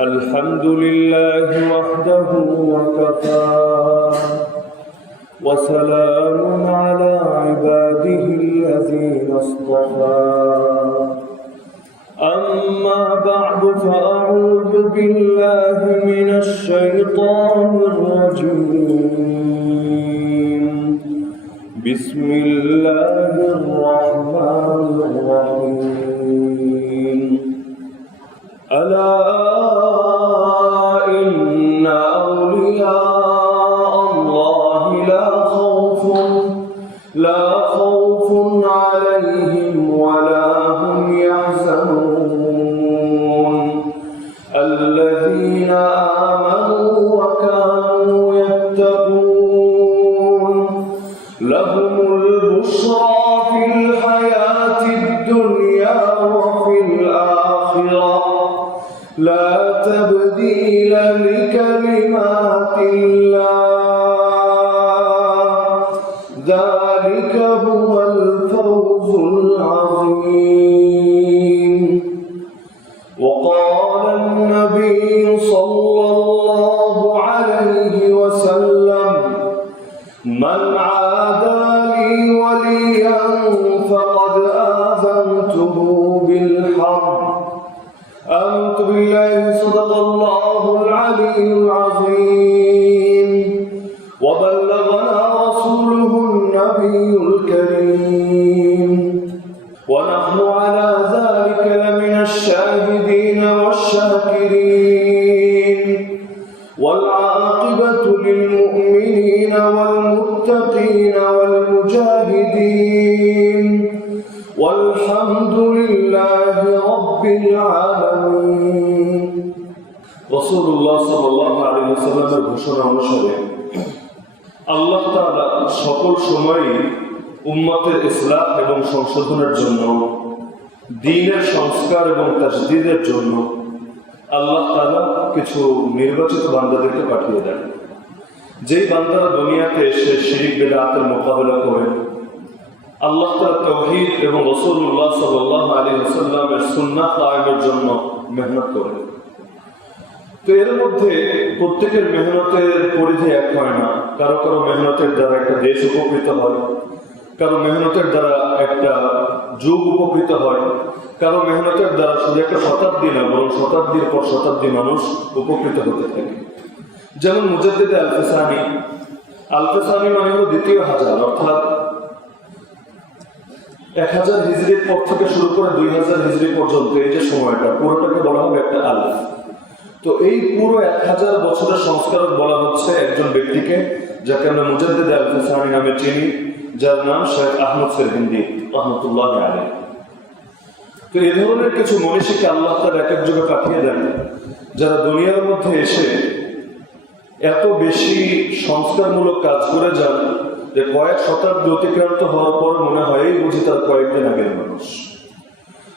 الحمد لله وحده وكفى وسلام على عباده الذين اصطفى أما بعد فأعوذ بالله من الشيطان الرجيم بسم الله الرحمن الرحيم ألا إن أولياء الله لا خوف عليهم ولا هم يحزنون الذين آمنوا وكانوا يتقون لهم البشرى في الحياة الدنيا وفي الآخرة لا تبديل لكلمات الله ذلك هو الفوز العظيم. وقال النبي صلى الله عليه وسلم من عادى لي وليا فقد آذنته بالحرب. آمنت بالله صدق الله العلي العظيم وبلغنا رسوله النبي الكريم ونحن على ذلك لمن الشاهدين والشاكرين والعاقبة للمؤمنين والمتقين والمجاهدين والحمد لله رب العالمين. রাসূলুল্লাহ সাল্লাল্লাহু আলাইহি ওয়াসাল্লামের ঘোষণা অনুসারে আল্লাহ তাআলা সকল সময়ই উম্মতের ইসলাহ এবং সংশোধনের জন্য, দ্বীনের সংস্কার এবং তাজদীদের জন্য আল্লাহ তাআলা কিছু নির্বাচিত বান্দাদেরকে পাঠিয়ে দেন। যেই বান্দারা দুনিয়াতে এসে শিরক বিদআতের মোকাবেলা করে আল্লাহ তাআলা তাওহীদ এবং রাসূলুল্লাহ সাল্লাল্লাহু আলাইহি ওয়াসাল্লামের সুন্নাহ কায়েমের জন্য মেহনত করে। তো এর মধ্যে প্রত্যেকের মেহনতের পরিধি এক হয় না। কারো কারো মেহনতের দ্বারা একটা দেশ উপকৃত হয়, কারো মেহনতের দ্বারা একটা যুগ উপকৃত হয়, কারো মেহনতের দ্বারা শুধু একটা শতাব্দী না বরং শতাব্দীর পর শতাব্দী মানুষ উপকৃত হতে থাকে। যেমন মুজাদ্দিদ আল-ফিসানি মানে হলো দ্বিতীয় হাজার, অর্থাৎ 1000 হিজরির পর থেকে শুরু করে 2000 হিজরি পর্যন্ত এই যে সময়টা পুরোটাকে বলা হবে একটা আলফ। তো এই পুরো 1000 বছরের সংস্কারক বলা হচ্ছে একজন ব্যক্তিকে, যাকে আমরা মুজাদ্দিদ আল-ফিসানি নামে চিনি, যার নাম শেখ আহমদ সিরহিন্দি রাহমাতুল্লাহি আলাইহি। তো এই ধরনের কিছু মনীষীকে আল্লাহ তাআলা এক এক যুগে পাঠিয়ে দেন, যারা দুনিয়ার মধ্যে এসে এত বেশি সংস্কারমূলক কাজ করে যান যে কয়েক শতাব্দী অতিক্রান্ত হওয়ার পর মনে হয় এই বুঝি তার কয়েকদিন আগের মানুষ।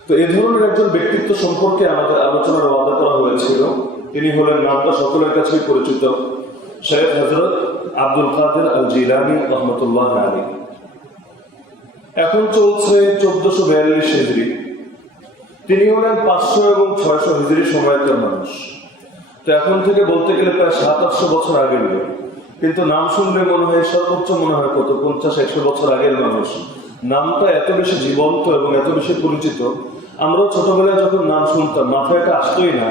তো এই ধরনের একজন ব্যক্তিত্ব সম্পর্কে আমাদের আলোচনার ওয়াদা করা হয়েছিল। তিনি হলেন, নামটা সকলের কাছেই পরিচিত, শেখ হযরত আব্দুল কাদের আল জিলানী রাহমাতুল্লাহি আলাইহি। এখন চলছে 1442 হিজরি। তিনি হলেন 500 এবং 600 হিজরি সময়কার মানুষ। তো এখন থেকে বলতে গেলে প্রায় 700-800 বছর আগের লোক, কিন্তু নাম শুনলে মনে হয় সর্বোচ্চ মনে হয় কত 50-100 বছর আগের মানুষ। নামটা এত বেশি জীবন্ত এবং এত বেশি পরিচিত, আমরাও ছোটবেলায় যখন নাম শুনতাম মাথায় এটা আসতোই না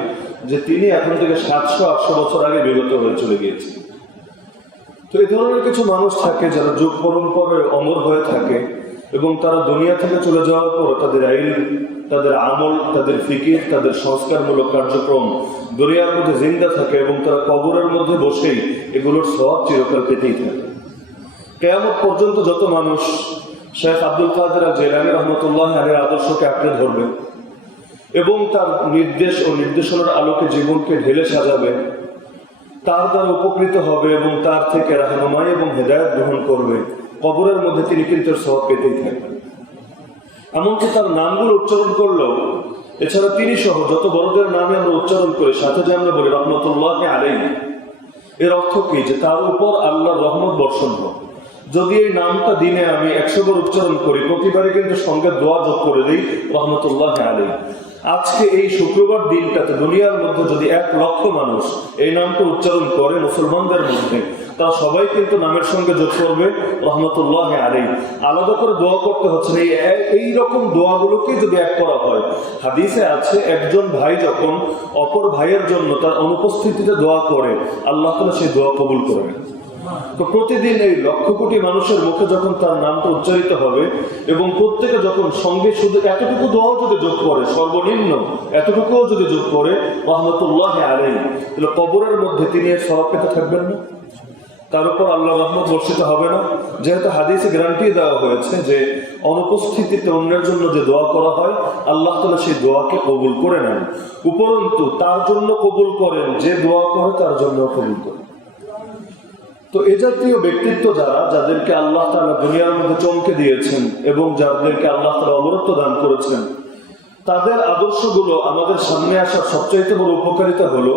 যে তিনি এখন থেকে 700-800 বছর আগে বিগত হয়ে চলে গিয়েছে। তো এই ধরনের কিছু মানুষ থাকে যারা যুগ পরম্পরায় অমর হয়ে থাকে এবং তারা দুনিয়া থেকে চলে যাওয়ার পর তাদের ইলম, তাদের আমল, তাদের ফিকির, তাদের সংস্কারমূলক কার্যক্রম দুনিয়ার মধ্যে জিন্দা থাকে এবং তারা কবরের মধ্যে বসেই এগুলোর সওয়াব চিরকাল পেতেই থাকে। কিয়ামত পর্যন্ত যত মানুষ শেখ আব্দুল কাদের আল জিলানী রাহমাতুল্লাহি আলাইহির আদর্শকে আঁকড়ে ধরবে এবং তার নির্দেশ ও নির্দেশনার আলোকে জীবনকে ঢেলে সাজাবে, তার দ্বারা উপকৃত হবে এবং তার থেকে রাহনুমাই এবং হেদায়েত গ্রহণ করবে, কবরের মধ্যে তিনি কিন্তু সওয়াব পেতেই থাকবেন। এমনকি তার নামগুলো উচ্চারণ করলেও, এছাড়া তিনি সহ যত বড়দের নামে আমরা উচ্চারণ করি সাথে যে আমরা বলি রাহমাতুল্লাহি আলাইহি, এর অর্থ কি? যে তার উপর আল্লাহর রহমত বর্ষণ হোক। যদি এই নামটা দিনে আমি 100 বার উচ্চারণ করি, প্রতিবারে কিন্তু সঙ্গে দোয়া যোগ করে দিই রহমতুল্লাহি আলাইহি। আজকে এই শুক্রবার দিনটাতে দুনিয়ার মধ্যে যদি 1 লক্ষ মানুষ এই নামটা উচ্চারণ করে মুসলমানদের মধ্যে, তারা সবাই কিন্তু নামের সঙ্গে যোগ করবে রহমতুল্লাহ আলাইহি। আলাদা করে দোয়া করতে হচ্ছে না। এই রকম দোয়াগুলোকে যদি এক করা হয়, হাদিসে আছে একজন ভাই যখন অপর ভাইয়ের জন্য তার অনুপস্থিতিতে দোয়া করে, আল্লাহ তাআলা সেই দোয়া কবুল করবেন। তো প্রতিদিন এই লক্ষ কোটি মানুষের মুখে যখন তার নামটা উচ্চারিত হবে এবং প্রত্যেকে যখন সঙ্গে শুধু এতটুকু দোয়াও যদি যোগ করে, সর্বনিম্ন এতটুকুও যদি যোগ করে রহমতুল্লাহ আলাইহি, তাহলে কবরের মধ্যে তিনি এর সওয়াব পেতে থাকবেন না? তার উপর আল্লাহ রহমত বর্ষিত হবে না? যেহেতু হাদিসে গ্যারান্টি দেওয়া হয়েছে যে অনুপস্থিতিতে অন্যের জন্য যে দোয়া করা হয়, আল্লাহ তাআলা সেই দোয়াকে কবুল করে নেন। উপরন্তু তার জন্য কবুল করেন, যে দোয়া করে তার জন্য কবুল করেন। তো এ জাতীয় ব্যক্তিত্ব যাদেরকে আল্লাহ তাআলা দুনিয়ার মধ্যে চমকে দিয়েছেন এবং যাদেরকে আল্লাহ তাআলা অমরত্ব দান করেছেন, তাদের আদর্শগুলো আমাদের সামনে আসার সবচাইতে বড় উপকারিতা হলো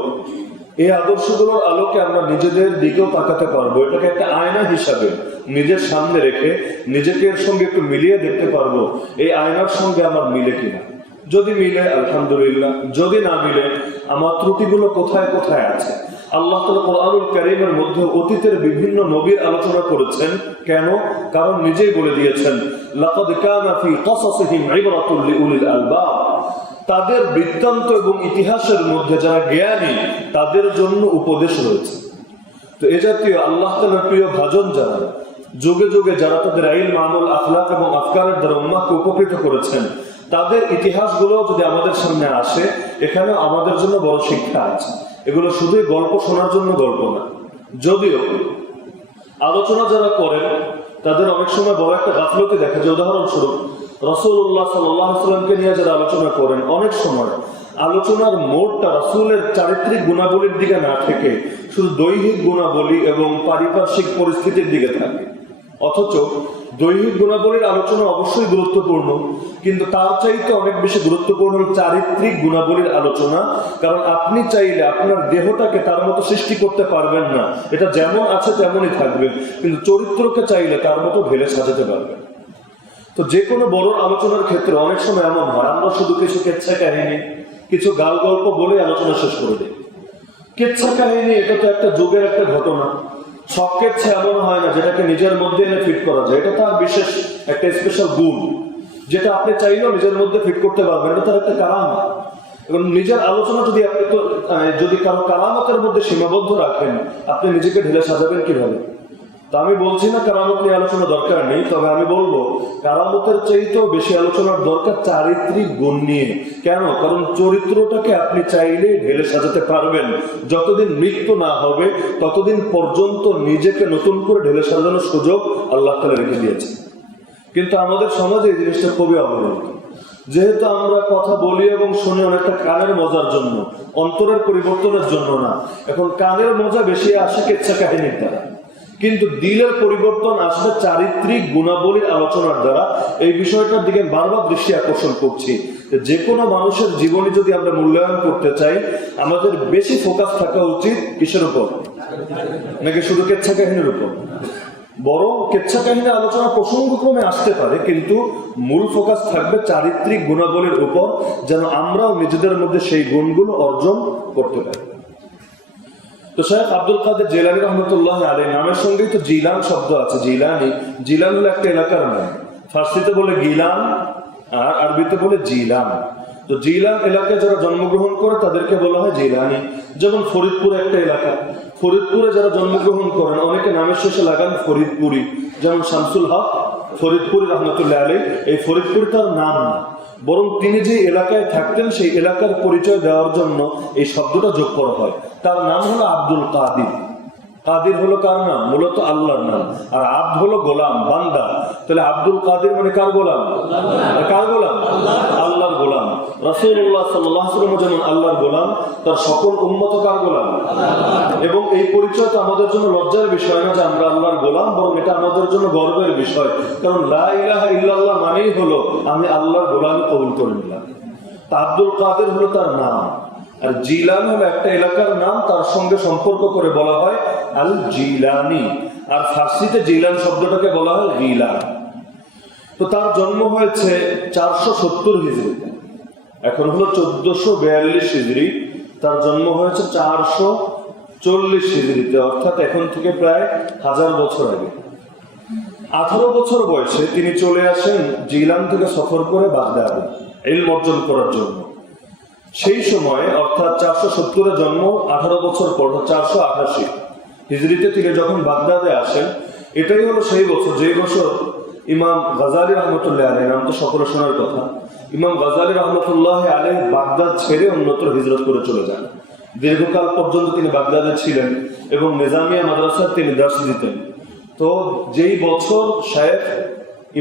এই আদর্শগুলোর আলোকে আমরা নিজেদের দিকেও তাকাতে পারবো। এটাকে একটা আয়না হিসাবে নিজের সামনে রেখে নিজেকে এর সঙ্গে একটু মিলিয়ে দেখতে পারবো, এই আয়নার সঙ্গে আমার মিলে কিনা। যদি মিলে আলহামদুলিল্লাহ, যদি না মিলে আমার ত্রুটিগুলো কোথায় কোথায় আছে। আল্লাহ তাআলা কোরআনুল কারীমের মধ্যে অতীতের বিভিন্ন নবীর আলোচনা করেছেন। কেন? কারণ নিজেই বলে দিয়েছেন, লাকাদ কানা ফি ক্বাসাসিহিম ইবরাতুল লিউলিল আলবাব। তাদের বৃত্তান্ত এবং ইতিহাসের মধ্যে যারা জ্ঞানী, তাদের জন্য উপদেশ রয়েছে। তো এ জাতীয় আল্লাহ তাআলার প্রিয় ভাজন যারা, যুগে যুগে যারা তাদের ইলম, আমল, আখলাক এবং আফকারের দ্বারা উম্মাহকে উপকৃত করেছেন, তাদের ইতিহাসগুলো যদি আমাদের সামনে আসে, এখানে আমাদের জন্য বড় শিক্ষা আছে। এগুলো শুধুই গল্প শোনার জন্য গল্প না। যদিও আলোচনা যারা করেন তাদের অনেক সময় বড় একটা গাফলতি দেখা যায়। উদাহরণস্বরূপ রাসূলুল্লাহ সাল্লাল্লাহু আলাইহি ওয়াসাল্লামকে নিয়ে যারা আলোচনা করেন, অনেক সময় আলোচনার মোড়টা রাসূলের চারিত্রিক গুণাবলীর দিকে না থেকে শুধু দৈহিক গুণাবলী এবং পারিপার্শ্বিক পরিস্থিতির দিকে থাকে। অথচ দৈহিক গুণাবলীর আলোচনা অবশ্যই গুরুত্বপূর্ণ, কিন্তু তার চাইতে অনেক বেশি গুরুত্বপূর্ণ চারিত্রিক গুণাবলীর আলোচনা। কারণ আপনি চাইলে আপনার দেহটাকে তার মতো সৃষ্টি করতে পারবেন না, এটা যেমন আছে তেমনই থাকবে, কিন্তু চরিত্রকে চাইলে তার মতো ঢেলে সাজাতে পারবেন। তো যে কোনো বড় আলোচনার ক্ষেত্রে অনেক সময় এমন হয়, আমরা শুধু কিছু কেচ্ছা কাহিনী, কিছু গাল গল্প বলে আলোচনা শেষ করে দিই। কেচ্ছা কাহিনী এটা তো একটা যুগের একটা ঘটনা। সব কেচ্ছা এমন হয় না যেটাকে নিজের মধ্যে এনে ফিট করা যায়। এটা তার বিশেষ একটা স্পেশাল গুণ, যেটা আপনি চাইলেও নিজের মধ্যে ফিট করতে পারবেন। এটা তার একটা কারামত। এবং নিজের আলোচনা যদি আপনি যদি কারো কারামতের মধ্যে সীমাবদ্ধ রাখেন, আপনি নিজেকে ঢেলে সাজাবেন কিভাবে? তা আমি বলছি না কারামত নিয়ে আলোচনা দরকার নেই, তবে আমি বলবো কারামতের চাইতেও বেশি আলোচনার দরকার চারিত্রিক গুণ নিয়ে। কেন? কারণ চরিত্রটাকে আপনি চাইলে ঢেলে সাজাতে পারবেন। যতদিন মৃত্যু না হবে ততদিন পর্যন্ত নিজেকে নতুন করে ঢেলে সাজানোর সুযোগ আল্লাহ তাআলা রেখে দিয়েছে। কিন্তু আমাদের সমাজে এই জিনিসটা খুবই অবহেলিত। যেহেতু আমরা কথা বলি এবং শুনি অনেকটা কানের মজার জন্য, অন্তরের পরিবর্তনের জন্য না। এখন কানের মজা বেশি আসে কেচ্ছা কাহিনীর দ্বারা, কিন্তু দিলের পরিবর্তন আসবে চারিত্রিক গুণাবলীর আলোচনার দ্বারা। এই বিষয়টার দিকে বারবার দৃষ্টি আকর্ষণ করছি। যে কোনো মানুষের জীবনে যদি আমরা মূল্যায়ন করতে চাই, আমাদের বেশি ফোকাস থাকা উচিত কিসের উপর? নাকি শুধু কেচ্ছা কাহিনীর উপর? বরং কেচ্ছা কাহিনীর আলোচনা প্রসঙ্গক্রমে আসতে পারে, কিন্তু মূল ফোকাস থাকবে চারিত্রিক গুণাবলীর উপর, যেন আমরাও নিজেদের মধ্যে সেই গুণগুলো অর্জন করতে পারি। তো শেখ আব্দুল কাদের জিলানী রহমতুল্লাহ আলাইহি নামের সঙ্গেই তো জিলান শব্দ আছে। জিলানী, জিলান হলো একটা এলাকার নাম। ফার্সিতে বলে গিলান আর আরবিতে বলে জিলান। তো জিলান এলাকায় যারা জন্মগ্রহণ করে তাদেরকে বলা হয় জিলানী। যেমন ফরিদপুর একটা এলাকা, ফরিদপুরে যারা জন্মগ্রহণ করেন অনেকে নামের শেষে লাগান ফরিদপুরি। যেমন শামসুল হক ফরিদপুরি রহমতুল্লাহ আলাইহি, এই ফরিদপুর তার নাম না, বরং তিনি যে এলাকায় থাকতেন সেই এলাকার পরিচয় দেওয়ার জন্য এই শব্দটা যোগ করা হয়। তার নাম হলো আব্দুল কাদির। কাদির হলো কার নাম? মূলত আল্লাহর নাম। আর আব্দ হলো গোলাম, বান্দা। তাহলে আব্দুল কাদির মানে কার গোলাম? কার গোলাম? আল্লাহর গোলাম। রাসূলুল্লাহ সাল্লাল্লাহু আলাইহি ওয়াসাল্লাম যেমন আল্লাহর গোলাম, তার সকল উম্মত কার গোলাম? এবং এই পরিচয় তো আমাদের জন্য লজ্জার বিষয় না যে আমরা আল্লাহর গোলাম, বরং এটা আমাদের জন্য গর্বের বিষয়। কারণ লা ইলাহা ইল্লাল্লাহ মানেই হলো আমি আল্লাহর গোলামি কবুল করে নিলাম। তা আব্দুল কাদির হলো তার নাম। আর জিলান হলো একটা এলাকার নাম, তার সঙ্গে সম্পর্ক করে বলা হয় আল জিলানি। আর ফার্সিতে জিলান শব্দটাকে বলা হয় গিলান। তো তার জন্ম হয়েছে 470 হিজরিতে। এখন হলো 1442 হিজরি, তার জন্ম হয়েছে 440 হিজরিতে, অর্থাৎ এখন থেকে প্রায় 1000 বছর আগে। 18 বছর বয়সে তিনি চলে আসেন জিলান থেকে সফর করে বাগদাদে ইলম অর্জন করার জন্য। সেই সময় অর্থাৎ 470-এ জন্ম, 18 বছর পর 488 হিজরিতে তিনি যখন বাগদাদে আসেন, এটাই হলো সেই বছর যে বছর ইমাম গাজালি রহমতুল্লাহ আলাইহি, নাম তো সকলে শোনার কথা, ইমাম গাজালি রহমতুল্লাহ আলাইহি বাগদাদ ছেড়ে অন্যত্র হিজরত করে চলে যান। দীর্ঘকাল পর্যন্ত তিনি বাগদাদে ছিলেন এবং নিজামিয়া মাদ্রাসায় তিনি দার্স দিতেন। তো যেই বছর শায়েখ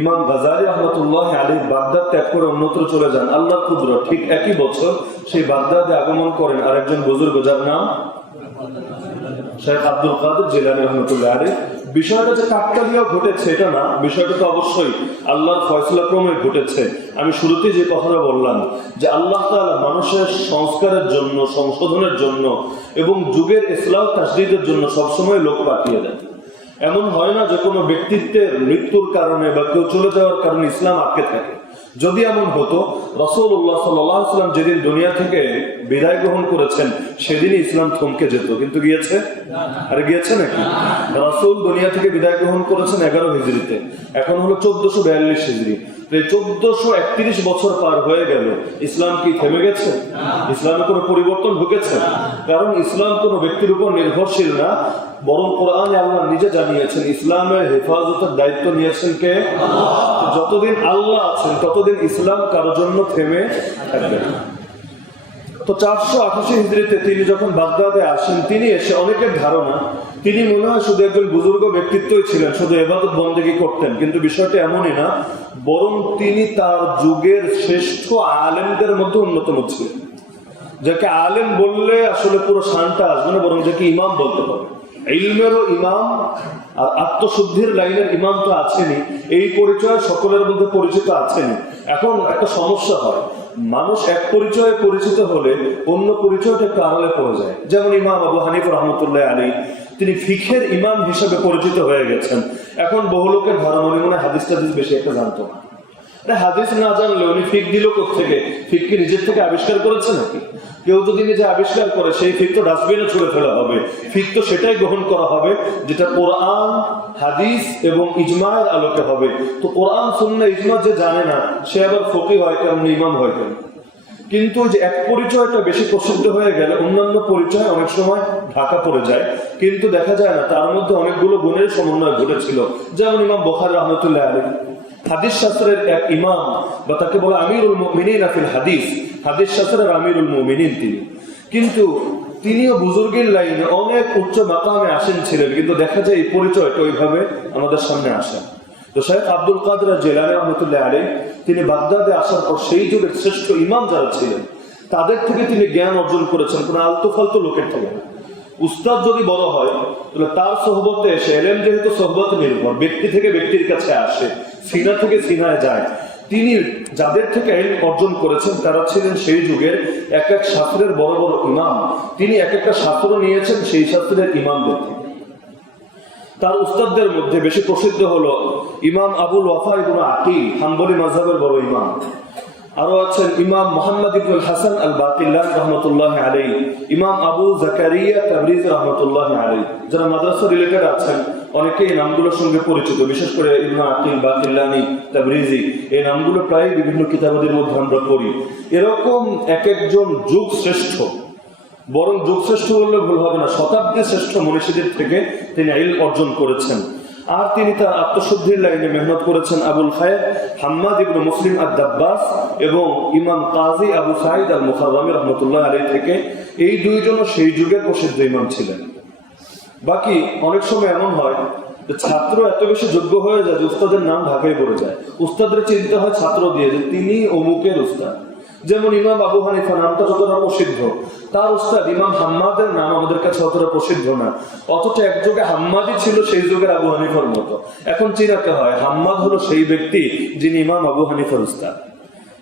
ইমাম গাজালি রহমতুল্লাহ আলাইহি বাগদাদ ত্যাগ করে অন্যত্র চলে যান, আল্লাহর কুদরত ঠিক একই বছর সেই বাগদাদে আগমন করেন আরেকজন বুজুর্গ, যার নাম শেখ আব্দুল কাদের জিলানী রহমতুল্লাহ আলাইহি। বিষয়টা যে কাকতালীয় ঘটেছে এটা না, বিষয়টা তো অবশ্যই আল্লাহর ফয়সালা ক্রমে ঘটেছে। আমি শুরুতে যে কথাটা বললাম যে আল্লাহ তাআলা মানুষের সংস্কারের জন্য, সংশোধনের জন্য এবং যুগের ইসলাহ তাসদীদের জন্য সবসময় লোক পাঠিয়ে দেন। এমন হয় না যে কোনো ব্যক্তিত্বের মৃত্যুর কারণে বা কেউ চলে যাওয়ার কারণে ইসলাম আটকে থাকে। যদি এমন হতো, রাসূলুল্লাহ সাল্লাল্লাহু আলাইহি ওয়াসাল্লাম যেদিন দুনিয়া থেকে বিদায় গ্রহণ করেছেন সেদিনই ইসলাম থমকে যেত, কিন্তু গিয়েছে? আরে গিয়েছে নাকি? রাসূল দুনিয়া থেকে বিদায় গ্রহণ করেছেন 11 হিজরিতে, এখন হলো 1442 হিজরি। এই 1431 বছর পার হয়ে গেল, ইসলাম কি থেমে গেছে? ইসলামে কোনো পরিবর্তন ঢুকেছে? কারণ ইসলাম কোনো ব্যক্তির উপর নির্ভরশীল না, বরং কোরআনে আল্লাহ নিজে জানিয়েছেন ইসলামের হেফাজতের দায়িত্ব নিয়েছেন কে? যতদিন আল্লাহ আছেন ততদিন ইসলাম কারোর জন্য থেমে থাকবে না। তো 488 হিজরিতে তিনি যখন বাগদাদে আসেন, তিনি এসে অনেকের ধারণা তিনি মনে হয় শুধু একজন বুজুর্গ ব্যক্তিত্বই ছিলেন, শুধু ইবাদত বন্দেগী করতেন, কিন্তু বিষয়টা এমনই না, বরং তিনি তার যুগের শ্রেষ্ঠ আলেমদের মধ্যে অন্যতম ছিলেন। যাকে আলেম বললে আসলে পুরো শানটা আসবে না, বরং যাকে ইমাম বলতে হবে। ইলমেরও ইমাম আর আত্মশুদ্ধির লাইনের ইমাম তো আছেনই, এই পরিচয় সকলের মধ্যে পরিচিত আছেনই। এখন একটা সমস্যা হয়, মানুষ এক পরিচয়ে পরিচিত হলে অন্য পরিচয়টা একটু আড়ালে পড়ে যায়। যেমন ইমাম আবু হানিফা রাহমাতুল্লাহ আলাইহি, তিনি ফিকহের ইমাম হিসেবে পরিচিত হয়ে গেছেন। এখন বহু লোকের ধারণা মনে হয় হাদিস টাদিস বেশি একটা জানতো না। হাদিস না জানলে উনি ফিক দিল কোত্থেকে? ফিক কি নিজের থেকে আবিষ্কার করেছে নাকি? কেউ যদি নিজে আবিষ্কার করে সেই ফিক তো ডাস্টবিনে ছুড়ে ফেলা হবে। ফিক তো সেটাই গ্রহণ করা হবে যেটা কোরআন, হাদিস এবং ইজমায়ের আলোকে হবে। তো কোরআন, সুন্নাহ, ইজমা যে জানে না সে আবার ফকিহ হয় কেন, ইমাম হয় কেন? কিন্তু যে এক পরিচয়টা বেশি প্রসিদ্ধ হয়ে গেলে অন্যান্য পরিচয় অনেক সময় ঢাকা পড়ে যায়, কিন্তু দেখা যায় না তার মধ্যে অনেকগুলো গুণের সমন্বয় ঘটেছিল। যেমন ইমাম বুখারী রাহমাতুল্লাহ আলাইহি হাদিস শাস্ত্রের এক ইমাম, বা তাকে বলে আমিরুল মুমিনিন ফিল হাদিস, হাদিস শাস্ত্রের আমিরুল মুমিনিন তিনি। কিন্তু তিনিও বুজুর্গের লাইনে অনেক উচ্চ মাকামে আসেন ছিলেন, কিন্তু দেখা যায় এই পরিচয়টা ওইভাবে আমাদের সামনে আসে। তো শেখ আব্দুল কাদের জিলানী রহমতুল্লাহ আলাইহি তিনি বাগদাদে আসার পর সেই যুগের শ্রেষ্ঠ ইমাম যারা ছিলেন তাদের থেকে তিনি জ্ঞান অর্জন করেছেন, কোনো আলতু ফালতু লোকের থেকে না। উস্তাদ যদি বড় হয় তাহলে তার সোহবতে এসে, এলেম যেহেতু সোহবত নির্ভর, ব্যক্তি থেকে ব্যক্তির কাছে আসে, সিনা থেকে সিনায় যায়, তিনি যাদের থেকে ইলম অর্জন করেছেন তারা ছিলেন সেই যুগের এক এক শাস্ত্রের বড় বড় ইমাম। তিনি এক একটা শাস্ত্র নিয়েছেন সেই শাস্ত্রের ইমামদের থেকে। তার উস্তাদদের মধ্যে বেশি প্রসিদ্ধ হলো ইমাম আবুল ওয়াফা ইবনে আকিল, হাম্বলি মাযহাবের বড় ইমাম। আরো আছেন ইমাম মুহাম্মদ ইবনুল হাসান আল বাকিল্লাহ রাহমাতুল্লাহি আলাইহি, ইমাম আবু জাকারিয়া তাবরিজি রাহমাতুল্লাহি আলাইহি। যারা মাদ্রাসা রিলেটেড আছেন অনেকেই এই নামগুলোর সঙ্গে পরিচিত, বিশেষ করে ইবনে আকিল, বাকিল্লানি, তাবরিজি, এই নামগুলো প্রায় বিভিন্ন কিতাবাদের মধ্যে আমরা পড়ি। এরকম এক একজন যুগ শ্রেষ্ঠ, বরং যুগ শ্রেষ্ঠ বললে ভুল হবে না, শতাব্দী শ্রেষ্ঠ মনীষীদের থেকে তিনি ইলম অর্জন করেছেন। আর তিনি তার আত্মশুদ্ধির লাইনে মেহনত করেছেন আবুল খায়ের হাম্মাদ ইবনে মুসলিম আদ-দাব্বাস এবং ইমাম কাজী আবু সাঈদ আল-মুখাররমি রাহমাতুল্লাহ আলাইহি থেকে। এই দুইজনও সেই যুগের প্রসিদ্ধ ইমাম ছিলেন। বাকি অনেক সময় এমন হয় যে ছাত্র এত বেশি যোগ্য হয়ে যায় যে উস্তাদের নাম ঢাকায় পড়ে যায়, উস্তাদের চিন্তা হয় ছাত্র দিয়ে যে তিনি অমুকের উস্তাদ। যেমন ইমাম আবু হানিফা নামটা যতটা প্রসিদ্ধ, তার উস্তাদ ইমাম হাম্মাদের নাম আমাদের কাছে অতটা প্রসিদ্ধ না, অথচ এক যুগে হাম্মাদই ছিল সেই যুগের আবু হানিফার মতো। এখন চিনাতে হয় হাম্মাদ হলো সেই ব্যক্তি যিনি ইমাম আবু হানিফার উস্তাদ।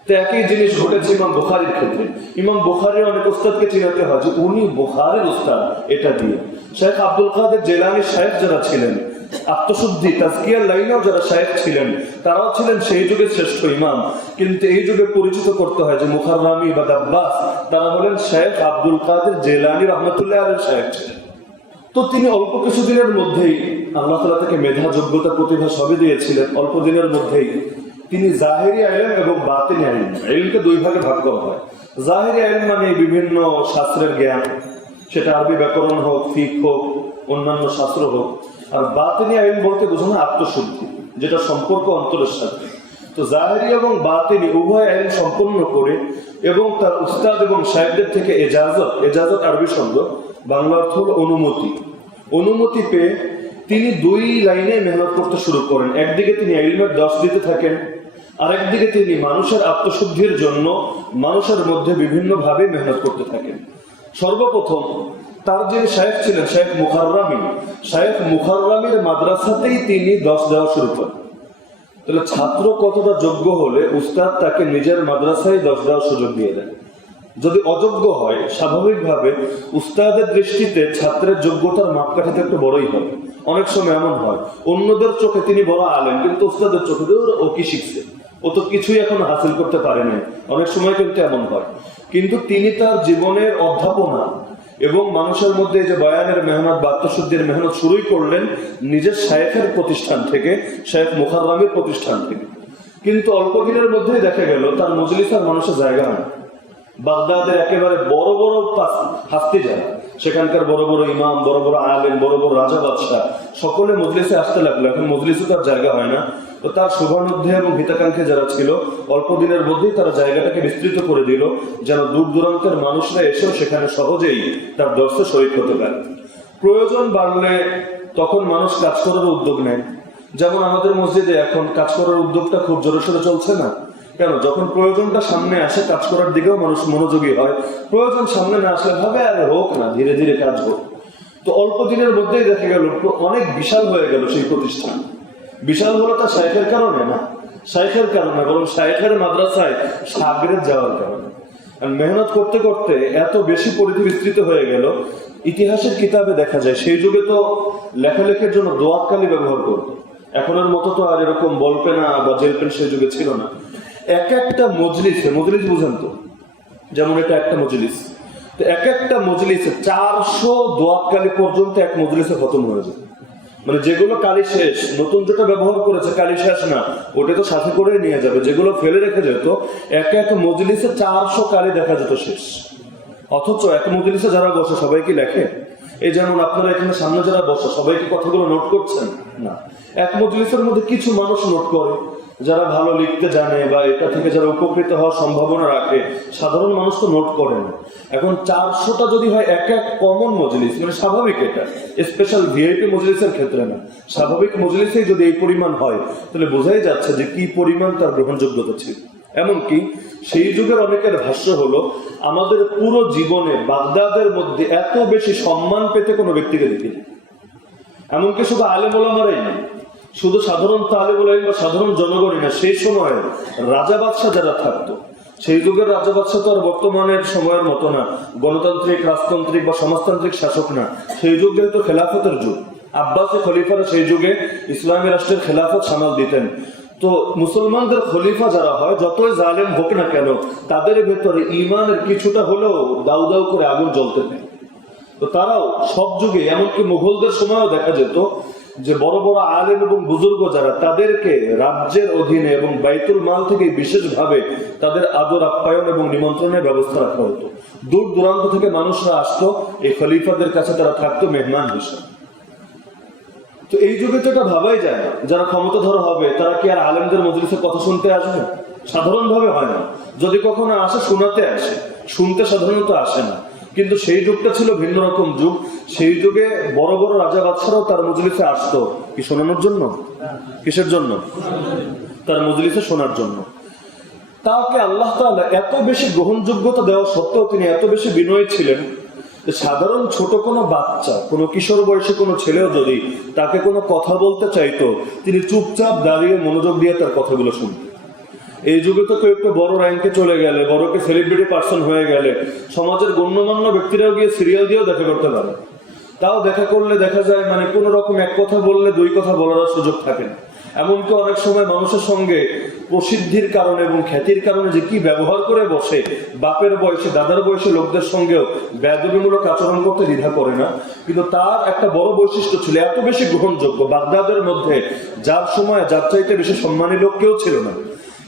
তো একই জিনিস ঘটেছে ইমাম বুখারীর ক্ষেত্রে। ইমাম বুখারীর অনেক উস্তাদকে চিনাতে হয় যে উনি বুখারীর উস্তাদ, এটা দিয়ে। শেখ আব্দুল কাদের জিলানী শাইখ যারা ছিলেন, আত্মশুদ্ধি তাজকিয়ার লাইনেও যারা শাইখ ছিলেন, তারাও ছিলেন সেই যুগের শ্রেষ্ঠ ইমাম। কিন্তু এই যুগে পরিচিত করতে হয় যে মুখাররামি বা দাব্বাস, তারা হলেন শেখ আব্দুল কাদের জিলানী রহমতুল্লাহ আলাইহির শাইখ ছিলেন। তো তিনি অল্প কিছুদিনের মধ্যেই আল্লাহ তাআলা তাকে মেধা, যোগ্যতা, প্রতিভা সবই দিয়েছিলেন। অল্প দিনের মধ্যেই তিনি জাহেরি ইলম এবং বাতিনি ইলম, ইলমকে দুই ভাগে ভাগ করা হয়। জাহেরি ইলম মানে বিভিন্ন শাস্ত্রের জ্ঞান, সেটা আরবি ব্যাকরণ হোক, ফিকহ হোক, অন্যান্য শাস্ত্র হোক। আর বাতিনি ইলম বলতে বোঝানো আত্মশুদ্ধি, যেটা সম্পর্ক অন্তরের সাথে। তো জাহেরি এবং বাতিনি উভয় ইলম সম্পন্ন করে এবং তার উস্তাদ এবং শাইখদের থেকে এজাজত, এজাজত আরবি শব্দ, বাংলা অর্থ হলো অনুমতি, অনুমতি পেয়ে তিনি দুই লাইনে মেহনত করতে শুরু করেন। একদিকে তিনি ইলমের দর্শ দিতে থাকেন, আরেকদিকে তিনি মানুষের আত্মশুদ্ধির জন্য মানুষের মধ্যে বিভিন্ন ভাবে মেহনত করতে থাকেন। সর্বপ্রথম তার যে শাইখ ছিলেন শেখ মুখাররামি, শেখ মুখাররামির মাদ্রাসাতেই তিনি দর্শ দেওয়া শুরু করেন। তাহলে ছাত্র কতটা যোগ্য হলে উস্তাদ তাকে নিজের মাদ্রাসায় দর্শ দেওয়ার সুযোগ দিয়ে দেন। যদি অযোগ্য হয়, স্বাভাবিকভাবে উস্তাদের দৃষ্টিতে ছাত্রের যোগ্যতার মাপকাঠিটা একটু বড়ই হবে। অনেক সময় এমন হয়, অন্যদের চোখে তিনি বড় আলেম, কিন্তু উস্তাদের চোখে ও কি শিখছে, ও তো কিছুই এখন হাসিল করতে পারে না। অনেক সময় কিন্তু এমন হয়। কিন্তু তিনি তার জীবনের অধ্যাপনা এবং মানুষের মধ্যে যে বয়ানের মেহনত বা আত্মশুদ্ধির মেহনত শুরুই করলেন নিজের শাইখের প্রতিষ্ঠান থেকে, শেখ মুখাররামির প্রতিষ্ঠান থেকে। কিন্তু অল্প দিনের মধ্যেই দেখা গেল তার মজলিস আর মানুষের জায়গা না। বাগদাদের একেবারে বড় বড় হাস্তি যায়, সেখানকার বড় বড় ইমাম, বড় বড় আলেম, বড় বড় রাজা বাদশাহ সকলে মজলিসে আসতে লাগলো। এখন মজলিসে তার জায়গা হয় না। তো তার শুভানুধ্যায়ী এবং হিতাকাঙ্ক্ষী যারা ছিল, অল্প দিনের মধ্যেই তারা জায়গাটাকে বিস্তৃত করে দিল, যেন দূর দূরান্তের মানুষরা এসেও সেখানে সহজেই তার দর্শে শরীক হতে পারে। প্রয়োজন বাড়লে তখন মানুষ কাজ করার উদ্যোগ নেয়। যেমন আমাদের মসজিদে এখন কাজ করার উদ্যোগটা খুব জোরে সোরে চলছে না কেন? যখন প্রয়োজনটা সামনে আসে কাজ করার দিকেও মানুষ মনোযোগী হয়। প্রয়োজন সামনে না আসলে ভাবে আরে হোক না, ধীরে ধীরে কাজ হোক। তো অল্প দিনের মধ্যেই দেখা গেল অনেক বিশাল হয়ে গেল সেই প্রতিষ্ঠান। বিশাল হলো তার শাইখের কারণে না, শাইখের কারণে, বরং শাইখের মাদ্রাসায় সাগরের যাওয়ার কারণে। মেহনত করতে করতে এত বেশি পরিধি বিস্তৃত হয়ে গেল, ইতিহাসের কিতাবে দেখা যায় সেই যুগে তো লেখালেখির জন্য দোয়াতকালি ব্যবহার করতো। এখনের মতো তো আর এরকম বলপেনা বা জেলপেন সেই যুগে ছিল না। এক একটা মজলিসে, মজলিস বুঝেন তো, যেমন এটা একটা মজলিস, তো এক একটা মজলিসে 400 দোয়াতকালি পর্যন্ত এক মজলিসে খতম হয়ে যায়। মানে যেগুলো কালি শেষ, নতুন যেটা ব্যবহার করেছে কালি শেষ না, ওটা তো সাথে করে নিয়ে যাবে। যেগুলো ফেলে রেখে যেত, এক এক মজলিসে 400 কালি দেখা যেত শেষ। অথচ এক মজলিসে যারা বসে সবাই কি লেখে? এই যেমন আপনারা এখানে সামনে যারা বসে সবাই কি কথাগুলো নোট করছেন? না। এক মজলিসের মধ্যে কিছু মানুষ নোট করে, যারা ভালো লিখতে জানে বা এটা থেকে যারা উপকৃত হওয়ার সম্ভাবনা রাখে। সাধারণ মানুষ তো নোট করে না। এখন 400টা যদি হয় এক এক কমন মজলিস, মানে স্বাভাবিক, এটা স্পেশাল ভিআইপি মজলিসের ক্ষেত্রে না, স্বাভাবিক মজলিসেই যদি এই পরিমাণ হয়, তাহলে বোঝাই যাচ্ছে যে কি পরিমাণ তার গ্রহণযোগ্যতা ছিল। এমনকি সেই যুগের অনেকের ভাষ্য হলো, আমাদের পুরো জীবনে বাগদাদের মধ্যে এত বেশি সম্মান পেতে কোনো ব্যক্তিকে দেখিনি। এমনকি শুধু আলেম ওলামারাই না, শুধু সাধারণ তালেব ইলম বা সাধারণ জনগণই না, সেই সময়ে রাজা বাদশাহ যারা থাকতো, সেই যুগের রাজা বাদশাহ তো আর বর্তমানের সময়ের মতো না, গণতান্ত্রিক, রাজতান্ত্রিক বা সমাজতান্ত্রিক শাসক না। সেই যুগ যেহেতু খেলাফতের যুগ, আব্বাসে খলিফারা সেই যুগে ইসলামী রাষ্ট্রের খেলাফত সামাল দিতেন। তো মুসলমানদের খলিফা যারা হয়, যতই জালেম হোক না কেন, তাদের ভেতরে ইমানের কিছুটা হলেও দাউ দাউ করে আগুন জ্বলতে থাকে। তো তারাও সব যুগে, এমনকি মুঘলদের সময়ও দেখা যেত যে বড় বড় আলেম এবং বুজুর্গ যারা, তাদেরকে রাজ্যের অধীনে এবং বাইতুল মাল থেকে বিশেষভাবে তাদের আদর আপ্যায়ন এবং নিমন্ত্রণের ব্যবস্থা রাখা হতো। দূর দূরান্ত থেকে মানুষরা আসতো, এই খলিফাদের কাছে তারা থাকতো মেহমান হিসেবে। তো এই যুগে তো এটা ভাবাই যায় না, যারা ক্ষমতাধর হবে তারা কি আর আলেমদের মজলিসে কথা শুনতে আসবে? সাধারণভাবে হয় না। যদি কখনো আসে, শোনাতে আসে, শুনতে সাধারণত আসে না। কিন্তু সেই যুগটা ছিল ভিন্ন রকম যুগ। সেই যুগে বড় বড় রাজা বাদশারাও তার মজলিসে আসতো কি শোনানোর জন্য? কিসের জন্য? তার মজলিসে শোনার জন্য। তাকে আল্লাহ তাআলা এত বেশি গ্রহণযোগ্যতা দেওয়া সত্ত্বেও তিনি এত বেশি বিনয়ী ছিলেন, সাধারণ ছোট কোনো বাচ্চা, কোনো কিশোর বয়সী কোনো ছেলেও যদি তাকে কোনো কথা বলতে চাইতো, তিনি চুপচাপ দাঁড়িয়ে মনোযোগ দিয়ে তার কথাগুলো শুনতেন। এই যুগে তো কেউ একটু বড় র্যাঙ্কে চলে গেলে, বড়কে সেলিব্রিটি পার্সন হয়ে গেলে সমাজের গণ্যমান্য ব্যক্তিরাও গিয়ে সিরিয়াল দিয়েও দেখা করতে পারে। তাও দেখা করলে দেখা যায় মানে কোন রকম এক কথা বললে দুই কথা বলার সুযোগ থাকে না। এমনকি অনেক সময় মানুষের সঙ্গে প্রসিদ্ধির কারণে এবং খ্যাতির কারণে যে কি ব্যবহার করে বসে, বাপের বয়সে দাদার বয়সে লোকদের সঙ্গেও বেয়াদবিমূলক আচরণ করতে দ্বিধা করে না। কিন্তু তার একটা বড় বৈশিষ্ট্য ছিল, এত বেশি গ্রহণযোগ্য, বাগদাদের মধ্যে যার সময় যার চাইতে বেশি সম্মানী লোক কেউ ছিল না।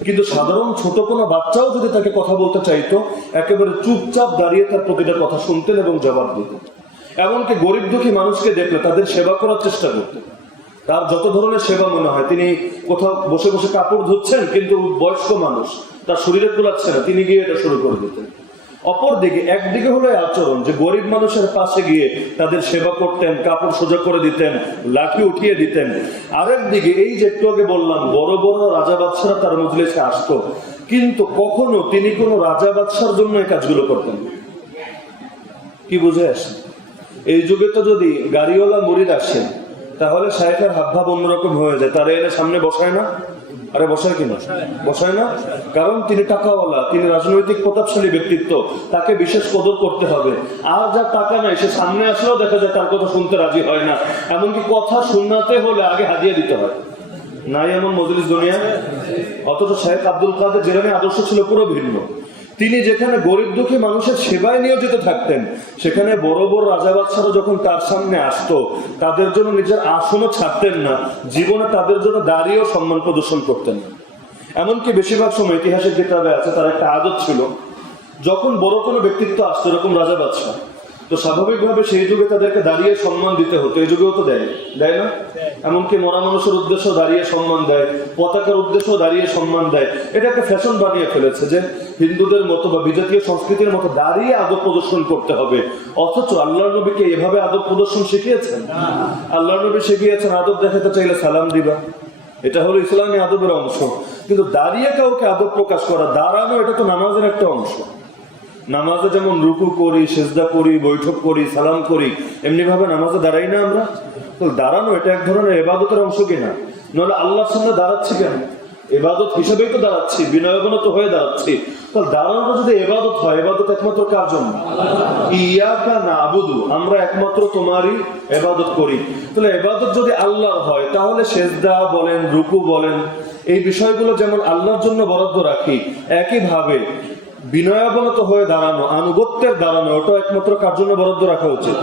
কিন্তু সাধারণ ছোট কোনো বাচ্চাও যদি তাকে কথা বলতে চাইতো, একেবারে চুপচাপ দাঁড়িয়ে তার প্রতিটা কথা শুনতেন এবং জবাব দিতেন। এমনকি গরিব দুঃখী মানুষকে দেখলে তাদের সেবা করার চেষ্টা করতেন। তার যত ধরনের সেবা মনে হয়, তিনি কোথাও বসে বসে কাপড় ধুচ্ছেন কিন্তু বয়স্ক মানুষ তার শরীরে কুলাচ্ছে না, তিনি গিয়ে এটা শুরু করে দিতেন। অপরদিকে একদিকে হলো আচরণ যে গরিব মানুষের পাশে গিয়ে তাদের সেবা করতেন, কাপড় সোজা করে দিতেন, লাঠি উঠিয়ে দিতেন। আরেক দিকে এই যে একটু আগে বললাম বড় বড় রাজা বাদশারা তার মজলিসে আসতো, কিন্তু কখনো তিনি কোনো রাজা বাদশার জন্য এই কাজগুলো করতেন। কি বুঝে আসেন? এই যুগে তো যদি গাড়িওয়ালা মুরিদ আসে তাহলে শায়েখের হাবভাব অন্যরকম হয়ে যায়, তারা এনে সামনে বসায় না? আরে বসায় কিনা? বসায় না, কারণ তিনি টাকাওয়ালা, তিনি রাজনৈতিক প্রতাপশালী ব্যক্তিত্ব, তাকে বিশেষ কদর করতে হবে। আর যার টাকা নাই সে সামনে আসলেও দেখা যায় তার কথা শুনতে রাজি হয় না, এমনকি কথা শোনাতে হলে আগে হাদিয়া দিতে হয়। নাই এমন মজলিস দুনিয়া? অথচ শেখ আব্দুল কাদের জিলানী আদর্শ ছিল পুরো ভিন্ন। তিনি যেখানে গরিব দুঃখী মানুষের সেবায় নিয়োজিত থাকতেন, সেখানে বড় বড় রাজা বাদশারা যখন তার সামনে আসতো তাদের জন্য নিজের আসনও ছাড়তেন না, জীবনে তাদের জন্য দাঁড়িয়েও সম্মান প্রদর্শন করতেন না। এমনকি বেশিরভাগ সময় ইতিহাসের কিতাবে আছে তার একটা আদত ছিল, যখন বড় কোনো ব্যক্তিত্ব আসতো এরকম রাজা বাদশা, তো স্বাভাবিকভাবে সেই যুগে তাদেরকে দাঁড়িয়ে সম্মান দিতে হতো। এই যুগেও তো দেয়, দেয় না? এমনকি মরা মানুষের উদ্দেশ্য দাঁড়িয়ে সম্মান দেয়, পতাকার উদ্দেশ্য দাঁড়িয়ে সম্মান দেয়। এটা একটা ফ্যাশন বানিয়ে ফেলেছে যে হিন্দুদের মতো বা বিজাতীয় সংস্কৃতির মতো দাঁড়িয়ে আদব প্রদর্শন করতে হবে। অথচ আল্লাহর নবীকে এভাবে আদব প্রদর্শন শিখিয়েছেন? আল্লাহর নবী শিখিয়েছেন আদব দেখাতে চাইলে সালাম দিবা, এটা হলো ইসলামী আদবের অংশ। কিন্তু দাঁড়িয়ে কাউকে আদব প্রকাশ করা, দাঁড়ানো, এটা তো নামাজের একটা অংশ। নামাজে যেমন রুকু করি, সেজদা করি, বৈঠক করি, সালাম করি, এমনি ভাবে নামাজে দাঁড়াই না আমরা? তো দাঁড়ানো এটা এক ধরনের ইবাদতের অংশ কিনা? নইলে আল্লাহর সামনে দাঁড়াচ্ছি কেন? ইবাদত হিসেবেই তো দাঁড়াচ্ছি, বিনয়বনত হয়ে দাঁড়াচ্ছি। তাহলে দাঁড়ানোটা যদি ইবাদত হয়, ইবাদত একমাত্র কার জন্য? ইয়াকা নাবুদু, আমরা একমাত্র তোমারই ইবাদত করি। তাহলে ইবাদত যদি আল্লাহর হয় তাহলে সেজদা বলেন, রুকু বলেন, এই বিষয়গুলো যেমন আল্লাহর জন্য বরাদ্দ রাখি, একইভাবে বিনয়াবনত হয়ে দাঁড়ানো, আনুগত্যের দাঁড়ানো, ওটা একমাত্র কার জন্য বরাদ্দ রাখা উচিত?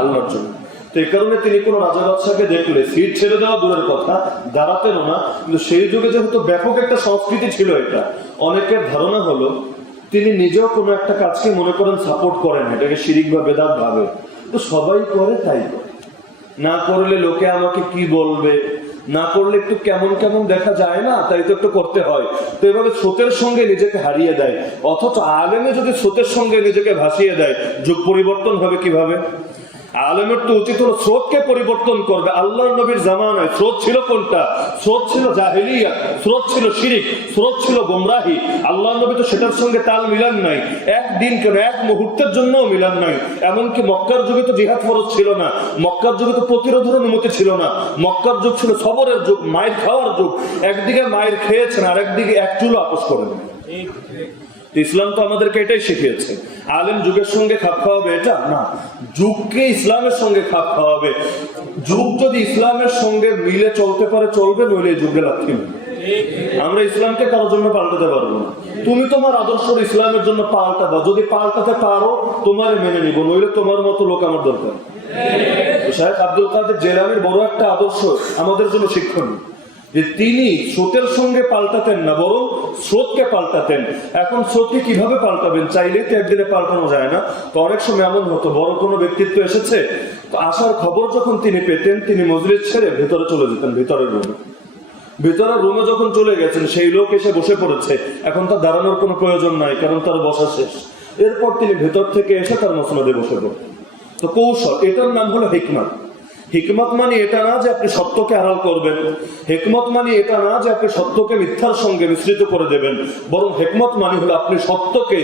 আল্লাহর জন্য। তো এই কারণে তিনি কোনো রাজা বাদশাকে দেখলে সিট ছেড়ে দেওয়া দূরের কথা, দাঁড়াতেনও না। কিন্তু সেই যুগে যেহেতু ব্যাপক একটা সংস্কৃতি ছিল, এটা অনেকের ধারণা হলো তিনি নিজেও কোনো একটা কাজকে মনে করেন সাপোর্ট করেন, এটাকে শিরিক বা বেদাত ভাবে। তো সবাই করে তাই করে, না করলে লোকে আমাকে কি বলবে, না করলে একটু কেমন কেমন দেখা যায় না, তাই তো একটু করতে হয়। তো এভাবে স্রোতের সঙ্গে নিজেকে হারিয়ে দেয়। অথচ আলেমে যদি স্রোতের সঙ্গে নিজেকে ভাসিয়ে দেয়, যুগ পরিবর্তন হবে কিভাবে? আলেমের তো উচিত হলো স্রোতকে পরিবর্তন করবে। আল্লাহর নবীর জামানায় স্রোত ছিল কোনটা? স্রোত ছিল জাহেলিয়া, স্রোত ছিল শিরিক, স্রোত ছিল গোমরাহি। আল্লাহর নবী তো সেটার সঙ্গে তাল মিলান নাই, একদিন কেন এক মুহূর্তের জন্যও মিলান নাই। এমনকি মক্কার যুগে তো জিহাদ ফরজ ছিল না, মক্কার যুগে তো প্রতিরোধের অনুমতি ছিল না। মক্কার যুগ ছিল সবরের যুগ, মায়ের খাওয়ার যুগ। একদিকে মায়ের খেয়েছেন আর একদিকে এক চুলো আপোষ করেন। ইসলাম তো আমাদেরকে এটাই শিখিয়েছে। আলেম যুগের সঙ্গে খাপ খাওয়াবে এটা না, যুগকে ইসলামের সঙ্গে খাপ খাওয়াবে। যুগ যদি ইসলামের সঙ্গে মিলে চলতে পারে চলবে, নইলে যুগে লাথি। আমরা ইসলামকে কারোর জন্য পাল্টাতে পারবো না। তুমি তোমার আদর্শ ইসলামের জন্য পাল্টাবা, যদি পাল্টাতে পারো তোমার মেনে নিব, নইলে তোমার মতো লোক আমার দরকার। শেখ আব্দুল কাদের জিলানীর বড় একটা আদর্শ আমাদের জন্য শিক্ষণীয়, যে তিনি স্রোতের সঙ্গে পাল্টাতেন না, বরং স্রোতকে পাল্টাতেন। এখন স্রোতকে কিভাবে পাল্টাবেন? চাইলেই তো একদিনে পাল্টানো যায় না। তো অনেক সময় এমন হতো, বড় কোনো ব্যক্তিত্ব এসেছে, তো আসার খবর যখন তিনি পেতেন, তিনি মজলিস ছেড়ে ভেতরে চলে যেতেন, ভিতরের রুমে। ভিতরের রুমে যখন চলে গেছেন, সেই লোক এসে বসে পড়েছে, এখন তার দাঁড়ানোর কোনো প্রয়োজন নাই, কারণ তার বসা শেষ। এরপর তিনি ভেতর থেকে এসে তার মসনদে বসে পড়তেন। তো কৌশল, এটার নাম হলো হিকমত। হিকমত মানে এটা না যে আপনি সত্যকে আড়াল করবেন, হিকমত মানে এটা না যে আপনি সত্যকে মিথ্যার সঙ্গে মিশ্রিত করে দেবেন, বরং হিকমত মানে হলো আপনি সত্যকে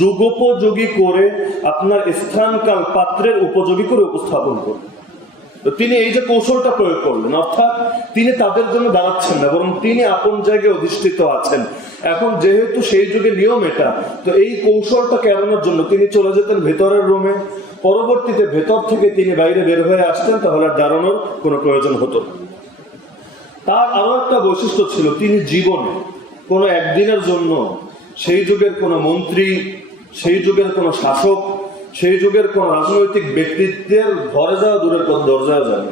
যুগোপযোগী করে আপনার স্থান কাল পাত্রের উপযোগী করে উপস্থাপন করবেন। তো তিনি এই যে কৌশলটা প্রয়োগ করলেন, অর্থাৎ তিনি তাদের জন্য দাঁড়াচ্ছেন না, বরং তিনি আপন জায়গায় অধিষ্ঠিত আছেন। এখন যেহেতু সেই যুগে নিয়ম এটা, তো এই কৌশলটাকে এড়ানোর জন্য তিনি চলে যেতেন ভেতরের রুমে, পরবর্তীতে ভেতর থেকে তিনি বাইরে বের হয়ে আসতেন, তাহলে আর দাঁড়ানোর কোনো প্রয়োজন হতো। তার আরো একটা বৈশিষ্ট্য ছিল, তিনি জীবনে কোনো একদিনের জন্য সেই যুগের কোনো মন্ত্রী, সেই যুগের কোনো শাসক, সেই যুগের কোন রাজনৈতিক ব্যক্তিত্বের ঘরে যাওয়া দূরের কথা, দরজায় যান।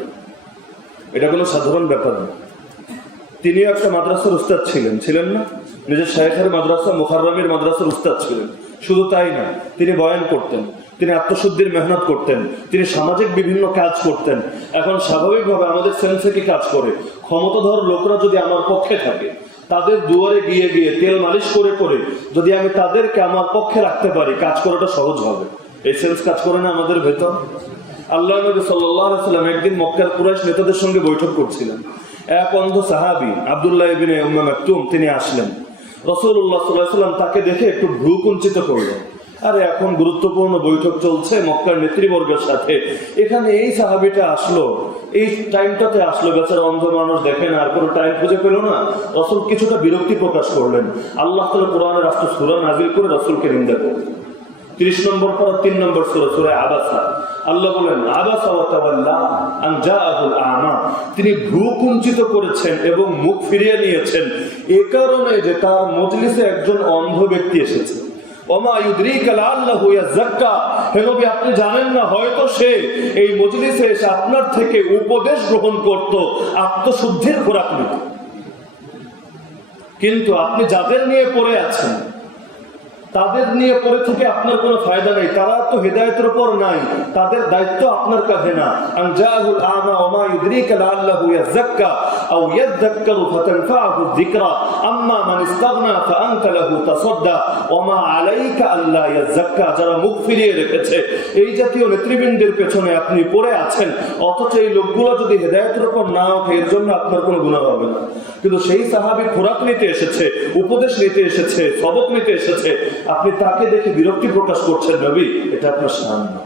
এটা কোনো সাধারণ ব্যাপার না। তিনি একটা মাদ্রাসার উস্তাদ ছিলেন না? নিজের শাইখের মাদ্রাসা মুখাররমের মাদ্রাসার উস্তাদ ছিলেন। শুধু তাই না, তিনি বয়ান করতেন, তিনি আত্মশুদ্ধির মেহনত করতেন, তিনি সামাজিক বিভিন্ন কাজ করতেন। এখন স্বাভাবিকভাবে আমাদের সেন্সে কি কাজ করে, ক্ষমতাধর লোকরা যদি আমার পক্ষে থাকে, তাদের দুয়ারে গিয়ে গিয়ে তেল মালিশ করে করে যদি আমি তাদেরকে আমার পক্ষে রাখতে পারি, কাজ করাটা সহজ হবে। এই সেন্স কাজ করে না আমাদের ভেতর? আল্লাহ নবী সাল্লাল্লাহু আলাইহি ওয়াসাল্লাম একদিন মক্কার কুরাইশ নেতাদের সঙ্গে বৈঠক করছিলেন। এক অন্ধ সাহাবী আব্দুল্লাহ ইবনে উম্মে মাকতুম তিনি আসলেন। রাসূলুল্লাহ সাল্লাল্লাহু আলাইহি ওয়াসাল্লাম তাকে দেখে একটু ভ্রু কুঞ্চিত করলেন। আরে এখন গুরুত্বপূর্ণ বৈঠক চলছে মক্কার নেতৃবর্গের সাথে, এখানে এই সাহাবীটা আসলো, এই টাইমটাতে আসলো, বেচারা অন্ধ মানুষ দেখেন আর কোনো টাইম খুঁজে পেল না। রাসূল কিছুটা বিরক্তি প্রকাশ করলেন। আল্লাহ তাআলা কোরআনের রাষ্ট্র সূরা নাযিল করে রাসূলকে নিন্দা করলেন। 30 নম্বর পর 3 নম্বর সূরা আবাসা, আল্লাহ বলেন আবাসা ওয়া তাওয়াল্লা আন জাআহুল আ'মা, তিনি ভ্রু কুঞ্চিত করেছেন এবং মুখ ফিরিয়ে নিয়েছেন এ কারণে যে তার মজলিসে একজন অন্ধ ব্যক্তি এসেছে। ওমা ইউদরিকা লাআল্লাহু ইয়াযাক্কা, হে নবী আপনি জানেন না, হয়তো সে এই মজলিসে এসে আপনার থেকে উপদেশ গ্রহণ করত, আত্মশুদ্ধির খোরাক নিত। কিন্তু আপনি যাদের নিয়ে পড়ে আছেন, তাদের নিয়ে পড়ে থেকে আপনার কোনো ফায়দা নেই, তারা তো হেদায়েতের উপর নাই, তাদের দায়িত্ব আপনার কাঁধে না। আনজাহুল আ'মা ওমা ইউদরিকা লাআল্লাহু ইয়াযাক্কা আও ইয়াযাক্কারু ফাতানফাহু যিকরা আম্মা মান ইসতাগনা ফাআনতা লাহু তাসাদ্দা ওমা আলাইকা আল্লা ইয়াযাক্কা। যারা মুখ ফিরিয়ে রেখেছে, এই জাতীয় নেতৃবৃন্দের পেছনে আপনি পড়ে আছেন, অথচ এই লোকগুলো যদি হেদায়েতের উপর না ওঠে, এর জন্য আপনার কোনো গুনাহ হবে না। কিন্তু সেই সাহাবী খোরাক নিতে এসেছে, উপদেশ নিতে এসেছে, সবক নিতে এসেছে, আপনি তাকে দেখে বিরক্তি প্রকাশ করছেন, নবী এটা আপনার শান না।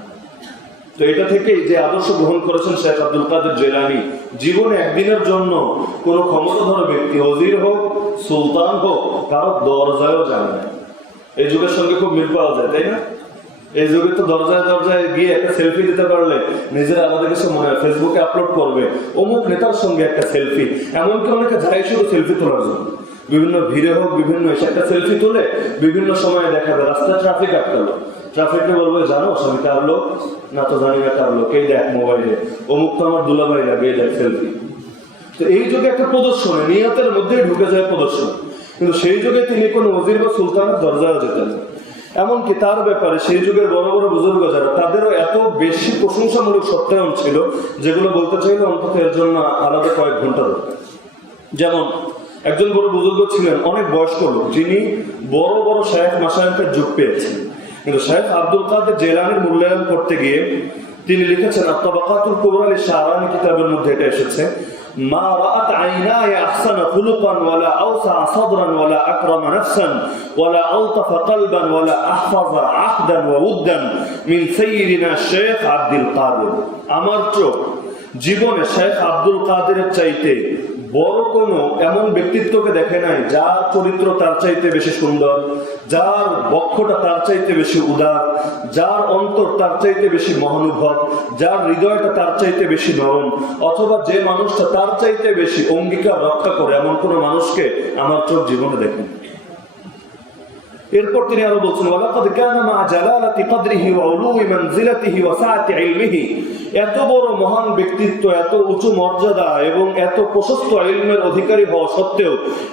তো এটা থেকেই যে আদর্শ গ্রহণ করেছেন শেখ আব্দুল কাদের জিলানী, জীবনে একদিনের জন্য কোন ক্ষমতাধর ব্যক্তি, ওজির হোক, সুলতান হোক, কারো দরজায়ও যায় না। এই যুগের সঙ্গে খুব মিল পাওয়া যায়, তাই না? এই যুগে তো দরজায় দরজায় গিয়ে একটা সেলফি দিতে পারলে নিজেরা আমাদের কাছে মনে হয় ফেসবুকে আপলোড করবে অমুক নেতার সঙ্গে একটা সেলফি। এমনকি অনেকে যায় শুধু সেলফি তোলার জন্য, বিভিন্ন ভিড়ে হোক, বিভিন্ন এসে একটা সেলফি তুলে বিভিন্ন সময় দেখা যায় রাস্তায় ট্রাফিক আটকালো, ট্রাফিকটা বলবে জানো আমি কার লোক, না তো জানি না কার লোক, এই দেখ মোবাইলে অমুক তো আমার দুলাভাই লাগে, এই দেখ সেলফি। তো এই যুগে একটা প্রদর্শন, নিয়তের মধ্যেই ঢুকে যায় প্রদর্শন। কিন্তু সেই যুগে তিনি কোনো ওজির বা সুলতানের দরজায় যেতেন। এমনকি তার ব্যাপারে সেই যুগের বড় বড় বুজুর্গ যারা, তাদেরও এত বেশি প্রশংসামূলক সত্যায়ন ছিল, যেগুলো বলতে চাইলে অন্তত এর জন্য আলাদা কয়েক ঘন্টা দরকার। যেমন একজন বড় বুজুর্গ ছিলেন, অনেক বয়স্ক লোক, যিনি বড় বড় শায়েখ মাশায়েখের যুগ পেয়েছেন, কিন্তু শেখ আব্দুল কাদের জিলানীর মূল্যায়ন করতে গিয়ে তিনি লিখেছেন আত-তাবাকাতুল কুবরা লিশ-শারানি কিতাবের মধ্যে এটা এসেছে, মা রাআত আইনায়া আহসানা খুলুকান ওয়ালা আওসা সাদরান ওয়ালা আকরামা নাফসান ওয়ালা আলতাফা কলবান ওয়ালা আহফাযা আহদান ওয়া উদ্দান মিন সাইয়্যিদিনা শেখ আব্দুল কাদের। আমার চোখ জীবনে শেখ আব্দুল কাদেরের চাইতে বড় কোনো এমন ব্যক্তিত্বকে দেখে নাই, যার চরিত্র তার চাইতে বেশি সুন্দর, যার বক্ষটা তার চাইতে বেশি উদার, যার অন্তর তার চাইতে বেশি মহানুভব, যার হৃদয়টা তার চাইতে বেশি নরম, অথবা যে মানুষটা তার চাইতে বেশি অঙ্গীকার রক্ষা করে, এমন কোনো মানুষকে আমার চোখ জীবনে দেখেন। এরপর তিনি আরো বলছেন, ওয়ালাকাদ কানা মা জালালাতি কদরিহি ওয়া উলুই মানজিলাতিহি ওয়া সাআতি ইলমিহি, এত বড় মহান ব্যক্তিত্ব, এত উঁচু মর্যাদা এবং এত প্রশস্ত ইলমের অধিকারী হওয়া সত্ত্বেও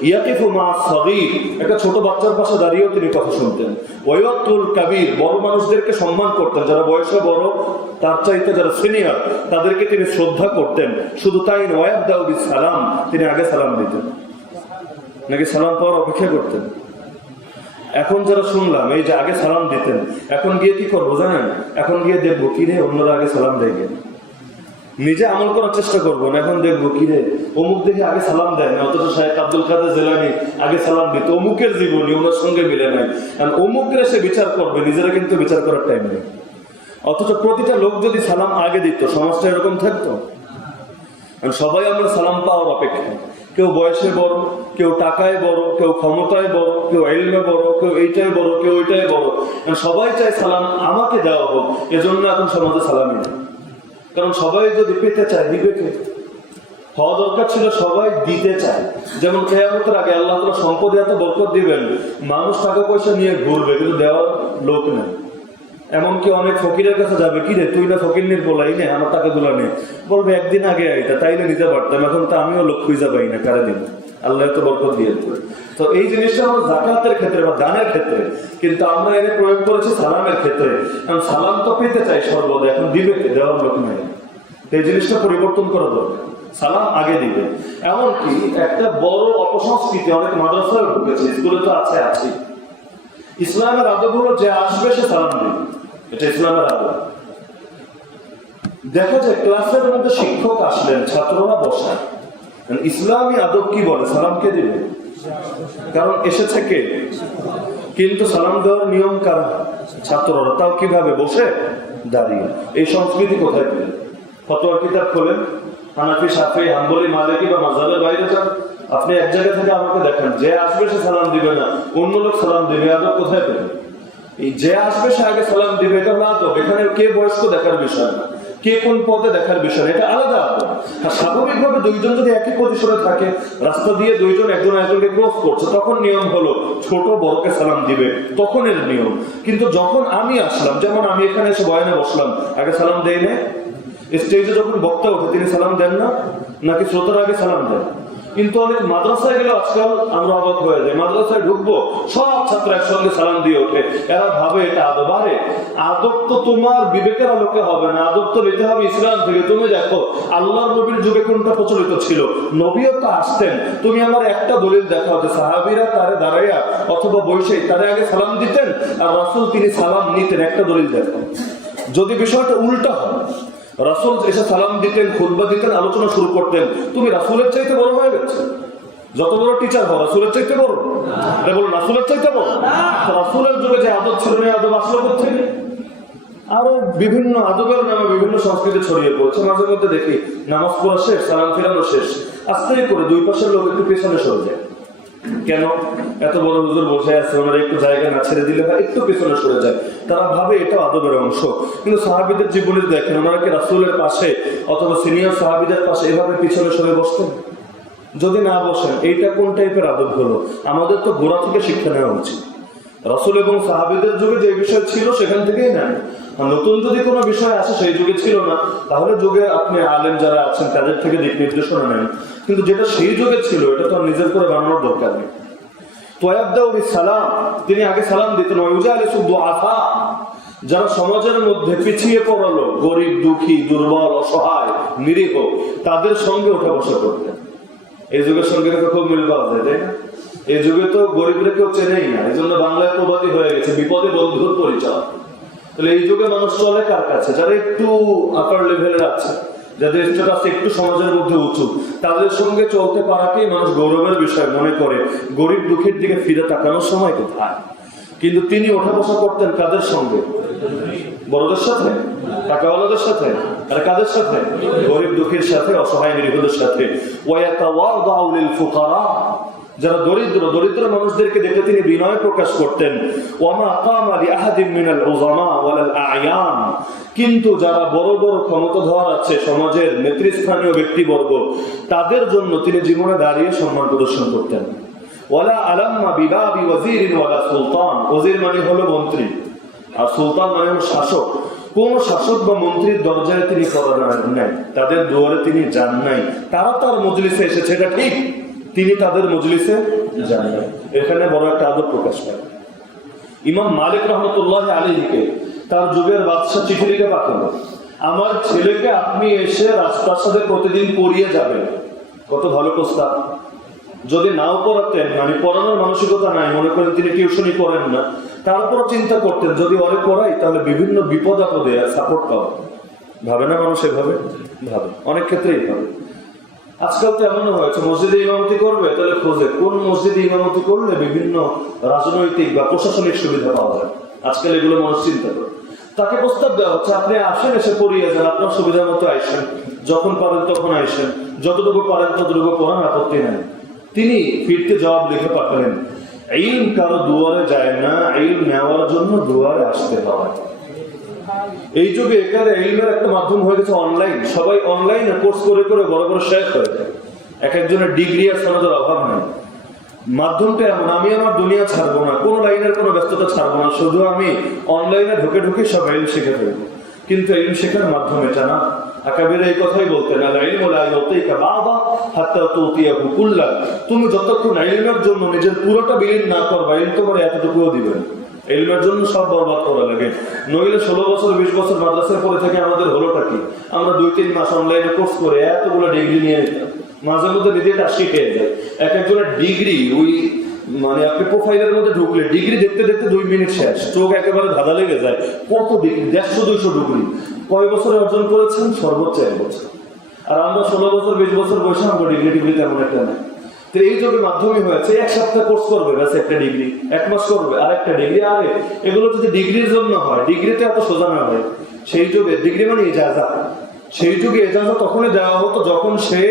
ইয়াকিফু মা সাগীর, একটা ছোট বাচ্চার পাশে দাঁড়িয়েও তিনি কথা শুনতেন। ওয়ায়াতুল কাবীর, বড় মানুষদেরকে সম্মান করতেন, যারা বয়সে বড়, তার চাইতে যারা সিনিয়র, তাদেরকে তিনি শ্রদ্ধা করতেন। শুধু তাই নয়, ওয়ায়াবদাউ বিস সালাম, তিনি আগে সালাম দিতেন, নাকি সালাম পাওয়ার অপেক্ষা করতেন? এখন যারা শুনলাম এই যে আগে সালাম দিতেন, এখন গিয়ে কি করবো জানেন? এখন গিয়ে দেখবো কিরে অন্যরা আগে সালাম দেয়, নিজে আমল করার চেষ্টা করবো না। এখন দেখবো কিরে অমুক দেখে আগে সালাম দেয় না, অথচ শেখ আব্দুল কাদের জিলানী আগে সালাম দিত, অমুকের জীবনী ওনার সঙ্গে মিলে নাই, কারণ অমুকের সে বিচার করবে, নিজেরা কিন্তু বিচার করার টাইম নেই। অথচ প্রতিটা লোক যদি সালাম আগে দিত, সমাজটা এরকম থাকতো? সবাই আমরা সালাম পাওয়ার অপেক্ষায়, কেউ বয়সে বড়, কেউ টাকায় বড়, কেউ ক্ষমতায় বড়, কেউ ইলমে বড়, কেউ এইটাই বড়, কেউ ওইটাই বড়। সবাই চায় সালাম আমাকে দেওয়া হোক, এজন্য এখন সমাজে সালামই নেই। কারণ সবাই যদি পেতে চায় দিবে কে? হওয়া দরকার ছিল সবাই দিতে চায়। যেমন কিয়ামতের আগে আল্লাহ তাআলা সম্পদে এত বরকত দিবেন, মানুষ টাকা পয়সা নিয়ে ঘুরবে কিন্তু দেওয়ার লোক নেই। এমনকি অনেক ফকিরের কাছে যাবে, কি রে তুই না ফকির বলাই নে, আমার টাকা গুলা নেই, বলবে একদিন আগে আইতা তাইলে নিতে পারতাম, এখন তো আমিও লোক খুঁজে পাই না, কারে দিন। আল্লাহ তো বরকত দিয়ে দেবে। তো এই জিনিসটা আমরা যাকাতের ক্ষেত্রে বা দানের ক্ষেত্রে, কিন্তু আমরা এনে প্রয়োগ করেছি সালামের ক্ষেত্রে। কারণ সালাম তো পেতে চাই সর্বদা, এখন দিবে কে? দেওয়ার লোক নেই। এই জিনিসটা পরিবর্তন করা দরকার, সালাম আগে দিবে। এমনকি একটা বড় অপসংস্কৃতি অনেক মাদ্রাসায় ঢুকেছে, স্কুলে তো আছে। ইসলামের আদব হলো যে আসবে সে সালাম দিবে, এটা ইসলামের আদব। দেখা যায় ক্লাসের মধ্যে শিক্ষক আসলেন, ছাত্ররা বসা, ইসলামী আদব কি বলে? সালামকে দিবে, কারণ এসেছে কে? কিন্তু সালাম দেওয়ার নিয়ম কারা? ছাত্ররা। তাও কিভাবে? বসে দাঁড়িয়ে। এই সংস্কৃতি কোথায় পেলেন? ফতোয়ার কিতাব খোলেন, হানাফি, শাফি, হাম্বলি, মালিকি বা মাযহাবের বাইরে যান, আপনি এক জায়গা থেকে আমাকে দেখান যে আসবে সে সালাম দিবে না, অন্য লোক সালাম দিবে। আদব কোথায় পেলেন? এই যে আসবে সে আগে সালাম দিবে, এটা হলো আদব। এখানে কে বয়স্ক দেখার বিষয় না, কে কোন পদে দেখার বিষয়, এটা আলাদা আদব। আর স্বাভাবিকভাবে দুইজন যদি একই পজিশনে থাকে, রাস্তা দিয়ে দুইজন একজন একজনকে ক্রস করছে, তখন নিয়ম হলো ছোট বড়কে সালাম দিবে, তখন এর নিয়ম। কিন্তু যখন আমি আসলাম, যেমন আমি এখানে এসে বয়ানে বসলাম, আগে সালাম দেই না? স্টেজে যখন বক্তা ওঠে তিনি সালাম দেন না? নাকি শ্রোতার আগে সালাম দেন? কিন্তু অনেক মাদ্রাসায় গেলে আজকাল আমরা অবাক হয়ে যাই, মাদ্রাসায় ঢুকবো সব ছাত্র একসঙ্গে সালাম দিয়ে ওঠে, এরা ভাবে এটা আদব। আরে আদব তো তোমার বিবেকের আলোকে হবে না, আদব তো নিতে হবে ইসলাম থেকে। তুমি দেখো আল্লাহর নবীর যুগে কোনটা প্রচলিত ছিল, নবীও তো আসতেন। তুমি আমার একটা দলিল দেখাও যে সাহাবীরা তারে দাঁড়াইয়া অথবা বসে তারে আগে সালাম দিতেন আর রাসূল তিনি সালাম নিতেন, একটা দলিল দেখাও। যদি বিষয়টা উল্টা হয়, রাসূল এসে সালাম দিতেন, খুতবা দিতেন, আলোচনা শুরু করতেন, তুমি রাসূলের চাইতে বড় হয়ে গেছে। যত বড় টিচার হও, রাসূলের চাইতে বড়? এটা বলো রাসূলের চাইতে বড়? রাসূলের যুগে যে আদব ছিল না, আদব আসলো কোথেকে? আরো বিভিন্ন আদবের নামে বিভিন্ন সংস্কৃতি ছড়িয়ে পড়েছে। মাঝে মধ্যে দেখি নামাজ পড়া শেষ, সালাম ফেরানো শেষ, আস্তে করে দুই পাশের লোক একটু পেছনে সরে যায়। কেন? এত বড় হুজুর বসে আছে, ওনারা একটু জায়গা না ছেড়ে দিলে বা একটু পেছনে সরে যায়, তারা ভাবে এটা আদবের অংশ। কিন্তু সাহাবীদের জীবনে দেখেন, ওনারা কি রাসূলের পাশে অথবা সিনিয়র সাহাবীদের পাশে এভাবে পিছনে সরে বসতেন? যদি না বসেন, এইটা কোন টাইপের আদব হলো? আমাদের তো গোড়া থেকে শিক্ষা নেওয়া উচিত। রাসূল এবং সাহাবীদের যুগে যে বিষয় ছিল সেখান থেকেই নেন। নতুন যদি কোনো বিষয় আসে সেই যুগে ছিল না, তাহলে যুগে আপনি আলেম যারা আছেন তাদের থেকে দিক নির্দেশনা নেন। কিন্তু যেটা সেই যুগে ছিল এটা তো নিজের করে বানানোর দরকার নেই। সালাম, তিনি আগে সালাম দিতেন। যারা সমাজের মধ্যে পিছিয়ে পড়ালো, গরিব, দুঃখী, দুর্বল, অসহায়, নিরীহ, তাদের সঙ্গে ওঠা বসা করতেন। এই যুগের সঙ্গে তো খুব মিল পাওয়া যায়, তাই না? এই যুগে তো গরিবরা কেউ চেনেই না, এই জন্য বাংলায় প্রবাদী হয়ে গেছে, বিপদে বন্ধুর পরিচয়। তাহলে এই যুগে মানুষ চলে কার কাছে? যারা একটু আপার লেভেলের আছে, যাদের স্ট্যাটাস একটু সমাজের মধ্যে উঁচু, তাদের সঙ্গে চলতে পারাকেই মানুষ গৌরবের বিষয় মনে করে। গরিব দুঃখের দিকে ফিরে তাকানোর সময় কোথায়? কিন্তু তিনি ওঠা বসা করতেন কাদের সঙ্গে? বড়দের সাথে, টাকাওয়ালাদের সাথে। আর কাদের সাথে? গরিব দুঃখীর সাথে, অসহায় নিরীহদের সাথে। ওয়ায়াতাওয়াদাউ লিল ফুকারা, যারা দরিদ্র মানুষদেরকে দেখে তিনি বিনয় প্রকাশ করতেন। ওয়ামা কামা লিআহাদিন মিনাল উযামা ওয়ালাল আ'য়ান, কিন্তু যারা বড় বড় ক্ষমতাধর আছে, সমাজের নেতৃস্থানীয় ব্যক্তিবর্গ, তাদের জন্য তিনি জীবনে দাঁড়িয়ে সম্মান প্রদর্শন করতেন। ওয়ালা আলাম্মা বিবাবি ওয়াজিরিন ওয়ালা সুলতান, ওজির মানে হলো মন্ত্রী, আর সুলতান মানে হলো শাসক। কোন শাসক বা মন্ত্রীর দরজায় তিনি করা নাই, তাদের দুয়ারে তিনি যান নাই। তারা তার মজলিসে এসেছে, এটা ঠিক, তিনি তাদের মজলিসে যান নাই। এখানে বড় একটা আদব প্রকাশ পায়। ইমাম মালিক রহমতুল্লাহ আলাইহিকে তার যুগের বাদশা চিঠি লিখে পাঠালো, আমার ছেলেকে আপনি এসে রাজপ্রাসাদে প্রতিদিন পড়িয়ে যাবেন। কত ভালো প্রস্তাব। যদি নাও পড়াতেন, মানে পড়ানোর মানসিকতা নাই, মনে করেন তিনি টিউশনই করেন না, তারপরও চিন্তা করতেন যদি অরে পড়াই তাহলে বিভিন্ন বিপদ আপদে সাপোর্ট পাওয়া। ভাবে না মানুষ? এভাবে ভাবে, অনেক ক্ষেত্রেই ভাবে। আজকাল তো এমনও হয়েছে, মসজিদে ইমামতি করবে তাহলে খোঁজে কোন মসজিদে ইমামতি করলে বিভিন্ন রাজনৈতিক বা প্রশাসনিক সুবিধা পাওয়া যায়। আজকাল এগুলো মানুষ চিন্তা করে। তাকে প্রস্তাব দেওয়া হচ্ছে আপনি আসেন, এসে পড়িয়ে যান, আপনার সুবিধা মতো আইসেন, যখন পারেন তখন আইসেন, যতটুকু পারেন ততটুকু পড়ান, আপত্তি নেন। তিনি ফিরতে জবাব লিখে পাঠালেন, ইলম কারো দুয়ারে যায় না, ইলম নেওয়ার জন্য দুয়ারে আসতে হয়। এই যুগে এখানে ইলমের একটা মাধ্যম হয়ে গেছে অনলাইন। সবাই অনলাইনে কোর্স করে করে বড় বড় শেখ হয়ে যায়। এক একজনের ডিগ্রি আর সনদের অভাব নেই। মাধ্যমটা এমন, আমি আমার দুনিয়া ছাড়বো না, কোনো লাইনের কোনো ব্যস্ততা ছাড়বো না, শুধু আমি অনলাইনে ঢুকে ঢুকে সব ইলম শিখে ফেলবো। কিন্তু ইলম শেখার মাধ্যম এটা না। আকাবিরা এই কথাই বলতেন, তুমি যতক্ষণ ইলমের জন্য নিজের পুরোটা বিলীন না করবা, ইলম তোমার এতটুকুও দিবেন। ইলমের জন্য সব বরবাদ করা লাগে। নইলে 16 বছর 20 বছর মাদ্রাসায় পড়ে থেকে আমাদের হলোটা কি? আমরা 2-3 মাস অনলাইনে কোর্স করে এতগুলো ডিগ্রি নিয়ে নিতাম, মাঝে মধ্যে নিজেটা শিখে যায়। এক একজনের ডিগ্রি ওই মানে আপনি প্রোফাইলের মধ্যে ঢুকলে ডিগ্রি দেখতে দেখতে 2 মিনিট শেষ, চোখ একেবারে ধাঁধা লেগে যায়। কত ডিগ্রি, 150-200 ডিগ্রি কয় বছরে অর্জন করেছেন? সর্বোচ্চ 1 বছর। আর আমরা 16 বছর 20 বছর বয়সে আমরা ডিগ্রি তেমন একটা নেই। তো এই যুগে মাধ্যমে হয়েছে 1 সপ্তাহ কোর্স করবে ব্যাস একটা ডিগ্রি, 1 মাস করবে আর একটা ডিগ্রি। আরে এগুলো যদি ডিগ্রির জন্য হয়, ডিগ্রিতে এত সোজা না হয়। সেই যুগে ডিগ্রি মানে ইজাজত। সেই যুগে ইজাজত তখনই দেওয়া হতো যখন সে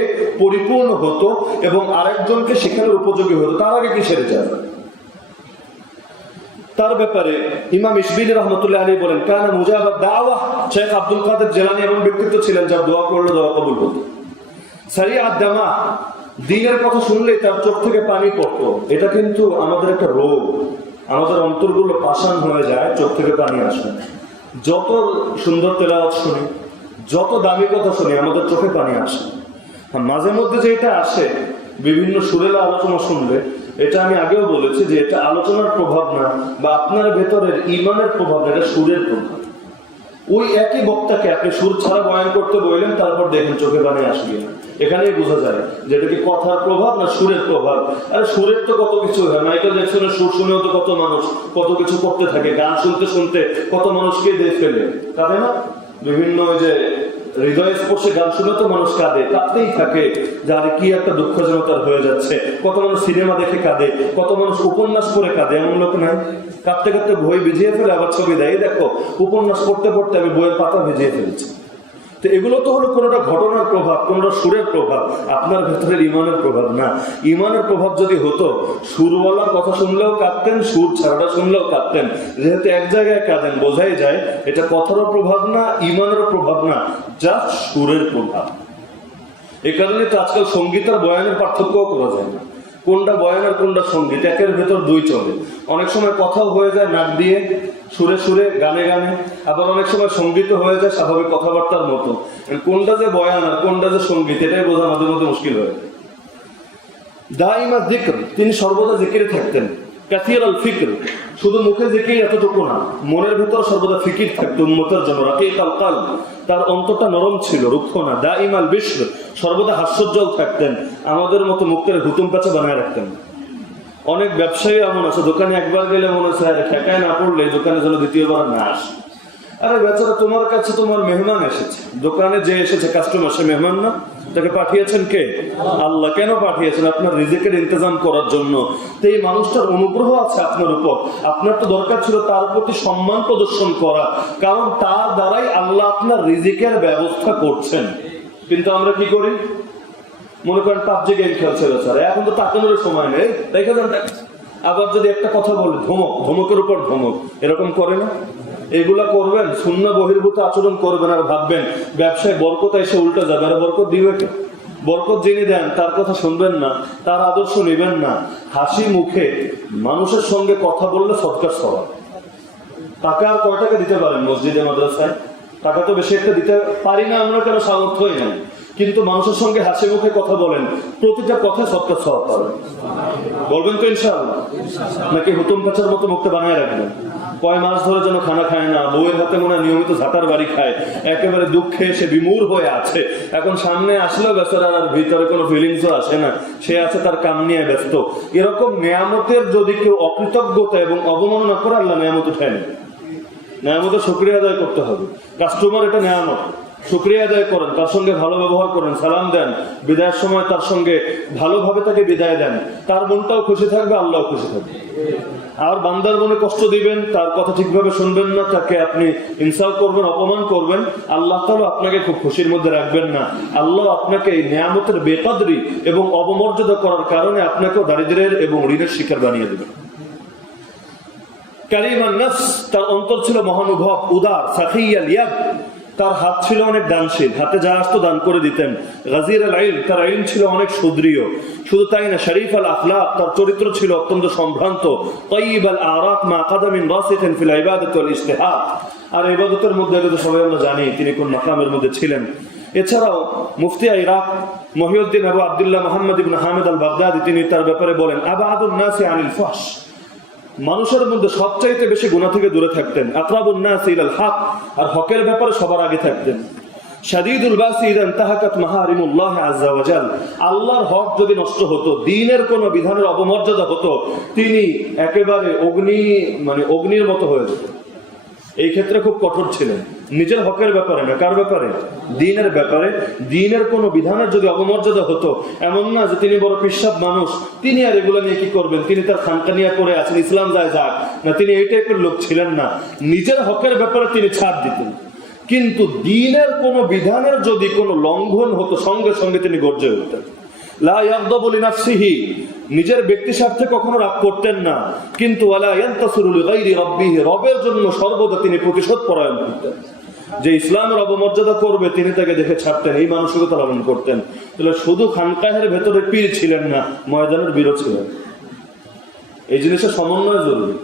পরিপূর্ণ হতো এবং আরেকজনকে শেখানোর উপযোগী হতো। তার আগে কিসের ইজাজত? তার ব্যাপারে ইমাম ইশবিলি রহমতুল্লাহ আলাইহি বলেন, কানা মুজাবাদ দাওয়া। শেখ আব্দুল কাদের জিলানী এমন ব্যক্তিত্ব ছিলেন যার দোয়া করলে দোয়া কবুল হতো। সারিআত দামা, দিনের কথা শুনলেই তার চোখ থেকে পানি পড়তো। এটা কিন্তু আমাদের একটা রোগ, আমাদের অন্তরগুলো পাষাণ হয়ে যায়, চোখ থেকে পানি আসে। যত সুন্দর তেলাওয়াত শুনি, যত দামি কথা শুনি, আমাদের চোখে পানি আসে। মাঝে মধ্যে যে এটা আসে বিভিন্ন সুরেলা আলোচনা শুনলে, এটা আমি আগেও বলেছি যে এটা আলোচনার প্রভাব না বা আপনার ভেতরের ইমানের প্রভাব না, এটা সুরের প্রভাব। ওই একই বক্তাকে আপনি সুর ছাড়া বয়ান করতে বললেন, তারপর দেখেন চোখে পানি আসবে না। এখানেই বোঝা যায় যে এটা কি কথার প্রভাব না সুরের প্রভাব। আর সুরের তো কত কিছু হয়। মাইকেল জ্যাকসনের সুর শুনেও তো কত মানুষ কত কিছু করতে থাকে। গান শুনতে শুনতে কত মানুষকে দিয়ে ফেলে, কাঁদে না? বিভিন্ন ওই যে হৃদয় স্পর্শে গান শুনে তো মানুষ কাঁদে, কাঁদতেই থাকে যে আরে কি একটা দুঃখজনতার হয়ে যাচ্ছে। কত মানুষ সিনেমা দেখে কাঁদে, কত মানুষ উপন্যাস পড়ে কাঁদে। এমন লোক নাই? কাঁদতে কাঁদতে বই ভিজিয়ে ফেলে আবার ছবি দেয়, দেখো উপন্যাস পড়তে পড়তে আমি বইয়ের পাতা ভিজিয়ে ফেলেছি। তো এগুলো তো হলো কোনোটা ঘটনার প্রভাব, কোনোটা সুরের প্রভাব, আপনার ভেতরের ইমানের প্রভাব না। ইমানের প্রভাব যদি হতো, সুরওয়ালার কথা শুনলেও কাঁদতেন, সুর ছাড়াটা শুনলেও কাঁদতেন। যেহেতু এক জায়গায় কাঁদেন, বোঝাই যায় এটা কথারও প্রভাব না, ইমানেরও প্রভাব না, যা সুরের প্রভাব। এই কারণে তো আজকাল সঙ্গীত আর বয়ানের পার্থক্যও করা যায় না। কোনটা বয়ান আর কোনটা সঙ্গীত, একের ভেতর 2 চলে। অনেক সময় কথাও হয়ে যায় নাক দিয়ে, সুরে সুরে, গানে গানে। আবার অনেক সময় সঙ্গীত হয়ে যায় স্বাভাবিক কথাবার্তার মতো। কোনটা যে বয়ান আর কোনটা যে সঙ্গীত, এটাই বোঝা মাঝে মধ্যে মুশকিল হয়ে যায়। দাইমা যিকর, তিনি সর্বদা জিকিরে থাকতেন। কাসীর আল ফিকর, শুধু মুখে জিকির এতটুকু না, মনের ভেতর সর্বদা ফিকির থাকতো উম্মতের জন্য। রাকিক আল কালব, তার অন্তরটা নরম ছিল, রুক্ষ না। দাইম আল বিশর, সর্বদা হাস্যোজ্জ্বল থাকতেন। আমাদের মতো মুখের হুতুম পেঁচা বানায় রাখতেন। অনেক ব্যবসায়ী এমন আছে, দোকানে একবার গেলে মনে হচ্ছে আরে ঠেকায় না পড়লে দোকানে যেন দ্বিতীয়বার না আসে। আরে বেচারা, তোমার কাছে তোমার মেহমান এসেছে, দোকানে যে এসেছে কাস্টমার, সে মেহমান না? তাকে পাঠিয়েছেন কে? আল্লাহ। কেন পাঠিয়েছেন? আপনার রিজিকের ইন্তজাম করার জন্য। তো এই মানুষটার অনুগ্রহ আছে আপনার উপর, আপনার তো দরকার ছিল তার প্রতি সম্মান প্রদর্শন করা, কারণ তার দ্বারাই আল্লাহ আপনার রিজিকের ব্যবস্থা করছেন। কিন্তু আমরা কি করি? মনে করেন পাবজি গেম খেলছে বেচারা, এখন তো তাকানোর সময় নেই, দেখে যান। আবার যদি একটা কথা বলে, ধমক, ধমকের উপর ধমক, এরকম করে না? এগুলা করবেন, সুন্নাহ বহির্ভূত আচরণ করবেন, আর ভাববেন ব্যবসায় বরকত এসে উল্টে যাবে। আর বরকত দিবে কে? বরকত যিনি দেন তার কথা শুনবেন না, তার আদর্শ নেবেন না। হাসি মুখে মানুষের সঙ্গে কথা বললে সদকার সওয়াব। টাকা আর কয় টাকা দিতে পারেন মসজিদে মাদ্রাসায়? টাকা তো বেশি একটা দিতে পারি না আমরা, কেন সামর্থ্যই নাই। কিন্তু মানুষের সঙ্গে হাসি মুখে কথা বলেন, প্রতিটা কথায় সদকার সওয়াব পাবেন। বলবেন তো ইনশাআল্লাহ? নাকি হুতুম কাচার মতো মুখটা বানায় রাখবেন? কয় মাস ধরে যেন খানা খায় না, বউয়ের হাতে মনে হয় নিয়মিত ঝাঁটার বাড়ি খায়, একেবারে দুঃখে সে বিমূঢ় হয়ে আছে। এখন সামনে আসলেও বেচারার আর ভিতরে কোনো ফিলিংসও আসে না, সে আছে তার কাম নিয়ে ব্যস্ত। এরকম নেয়ামতের যদি কেউ অকৃতজ্ঞতা এবং অবমাননা করে, আল্লাহ নেয়ামত উঠায় নেবে। নেয়ামতের শুকরিয়া আদায় করতে হবে। কাস্টমার এটা নেয়ামত, শুকরিয়া আদায় করেন, তার সঙ্গে ভালো ব্যবহার করেন, সালাম দেন, বিদায়ের সময় তার সঙ্গে ভালোভাবে তাকে বিদায় দেন, তার মনটাও খুশি থাকবে, আল্লাহ খুশি থাকবে। আর বান্দার মনে কষ্ট দিবেন, তার কথা ঠিকভাবে শুনবেন না, তাকে আপনি ইনসাল্ট করবেন, অপমান করবেন, আল্লাহ তাআলা আপনাকে খুব খুশির মধ্যে রাখবেন না। আল্লাহ আপনাকে এই নিয়ামতের বেকদরি এবং অবমর্যাদা করার কারণে আপনাকেও দারিদ্র্যের এবং ঋণের শিকার বানিয়ে দেবেন। কারিমান নফস, তার অন্তর ছিল মহানুভব, উদার, সাখিয়াল ইয়াদ, তার হাত ছিল অনেক দানশীল, হাতে যা আসতো দান করে দিতেন। গাজির আল ইলম, তার ইলম ছিল অনেক সুদৃঢ়। শুধু তাই না, শরীফ আল আখলাক, তার চরিত্র ছিল অত্যন্ত সম্ভ্রান্ত। তাইয়িব আল আরাক মা কাদামিন রাসিখিন ফিল ইবাদাতি ওয়াল ইজতিহাদ, আর ইবাদতের মধ্যে তো সবাই আমরা জানি তিনি কোন মাকামের মধ্যে ছিলেন। এছাড়াও মুফতি ইরাক মহিউদ্দিন আবু আব্দুল্লাহ মুহাম্মদ ইবনে হামিদ আল বাগদাদি, তিনি তার ব্যাপারে বলেন, আবাদুন নাসি আনিল ফাহশ, মানুষের মধ্যে সবচাইতে বেশি গুনাহ থেকে দূরে থাকতেন। আকরাবুন নাস ইলাল হক, আর হকের ব্যাপারে সবার আগে থাকতেন। শাদীদুল বাসি ইযা ইনতাহাকাত মাহারিমুল্লাহ আযজা ওয়া জাল, আল্লাহর হক যদি নষ্ট হতো, দ্বীনের কোন বিধানের অবমর্যাদা হতো, তিনি একেবারে অগ্নির মতো হয়ে যেত। এই ক্ষেত্রে খুব কঠোর ছিলেন, নিজের হকের ব্যাপারে না, কার ব্যাপারে? দ্বীনের ব্যাপারে। দ্বীনের কোন বিধানের যদি অবমর্যাদা হতো, এমন না যে তিনি বড় পিশাব মানুষ, তিনি আর এগুলো নিয়ে কি করবেন, তিনি তার খানকানিয়া করে আছেন, ইসলাম যায় যাক না, তিনি এই টাইপের লোক ছিলেন না। নিজের হকের ব্যাপারে তিনি ছাড় দিতেন, কিন্তু দ্বীনের কোন বিধানের যদি কোনো লঙ্ঘন হতো, সঙ্গে সঙ্গে তিনি গর্জে উঠতেন। লা ইয়াগদাবু লিনাফসিহি, নিজের ব্যক্তি স্বার্থে কখনো রাগ করতেন না, কিন্তু ওয়ালা ইয়ানতাসিরু লিগাইরি রাব্বিহি, রবের জন্য সর্বদা তিনি প্রতিশোধ পরায়ণ করতেন। যে ইসলামের অবমর্যাদা করবে তিনি তাকে দেখে ছাড়তেন, এই মানসিকতা লালন করতেন। তাহলে শুধু খানকাহের ভেতরে পীর ছিলেন না, ময়দানের বীরও ছিলেন। এই জিনিসের সমন্বয় জরুরি।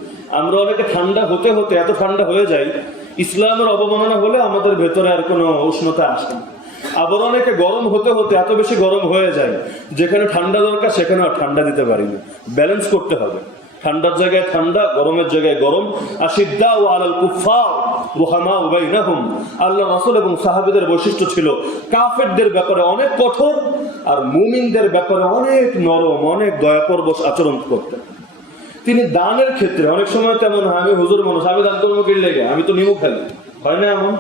আমরা অনেকে ঠান্ডা হতে হতে এত ঠান্ডা হয়ে যাই, ইসলামের অবমাননা হলে আমাদের ভেতরে আর কোনো উষ্ণতা আসে না। আবার অনেকে গরম হতে হতে এত বেশি গরম হয়ে যায়, যেখানে ঠান্ডা দরকার সেখানে আর ঠান্ডা দিতে পারি না। ব্যালেন্স করতে হবে, ঠান্ডার জায়গায় ঠান্ডা, গরমের জায়গায় গরম। আশিদ্দাউ আলাল কুফার রুহামাউ বাইনাহুম, আল্লাহ রাসূল এবং সাহাবীদের বৈশিষ্ট্য ছিল কাফেরদের ব্যাপারে অনেক কঠোর, আর মুমিনদের ব্যাপারে অনেক নরম, অনেক দয়াপরবশ আচরণ করতেন। তিনি দানের ক্ষেত্রে অনেক সময় তেমন হয়, আমি হুজুর মানুষ, আমি দান করবো কি লেগে, আমি তো নিমু খালি, হয় না এমন?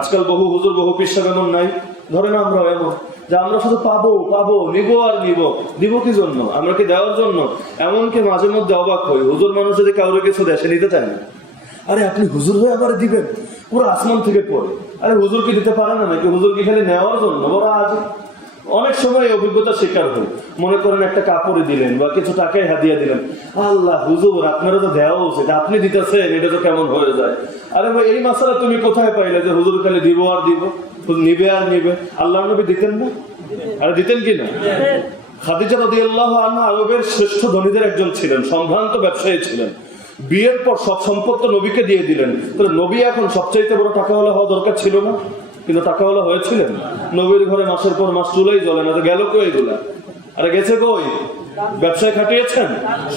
আজকাল বহু হুজুর বহু পিসাব এমন নাই, ধরে না আমরা এমন যে আমরা শুধু পাবো পাবো, নিবো আর নিবো। দিব কি জন্য? আমরা কি দেওয়ার জন্য? এমনকি মাঝে মধ্যে অবাক হই, হুজুর মানুষ যদি কাউরে কিছু দেয় সে নিতে চায় না। আরে আপনি হুজুর হয়ে আবার দিবেন, পুরো আসমান থেকে পড়ে। আরে হুজুর কি দিতে পারে না নাকি? হুজুর কি খালি নেওয়ার জন্য? বড় আজ অনেক সময় অভিজ্ঞতার শিকার হই, মনে করেন একটা কাপড়ে দিলেন বা কিছু টাকায় হাদিয়া দিলেন, আল্লাহ হুজুর আপনারা তো দেওয়া উচিত, আপনি দিতেছেন, এটা তো কেমন হয়ে যায়। আরে ভাই, এই মাসালা তুমি কোথায় পাইলে যে হুজুর খালি দিব আর দিব, নিবে আর নিবে? আল্লাহ নবী দিতেন না? আরে দিতেন কি না? খাদিজা রাদিয়াল্লাহু আনহা আরবের শ্রেষ্ঠ ধনীদের একজন ছিলেন, সম্ভ্রান্ত ব্যবসায়ী ছিলেন। বিয়ের পর সব সম্পদ তো নবীকে দিয়ে দিলেন। তাহলে নবী এখন সবচাইতে বড় টাকাওয়ালা হওয়া দরকার ছিল না? কিন্তু টাকাওয়ালা হয়েছিলেন। নবীর ঘরে মাসের পর মাস চুলাই জ্বলে না, তো গেল কই এগুলা? আরে গেছে কই? ব্যবসায় খাটিয়েছেন,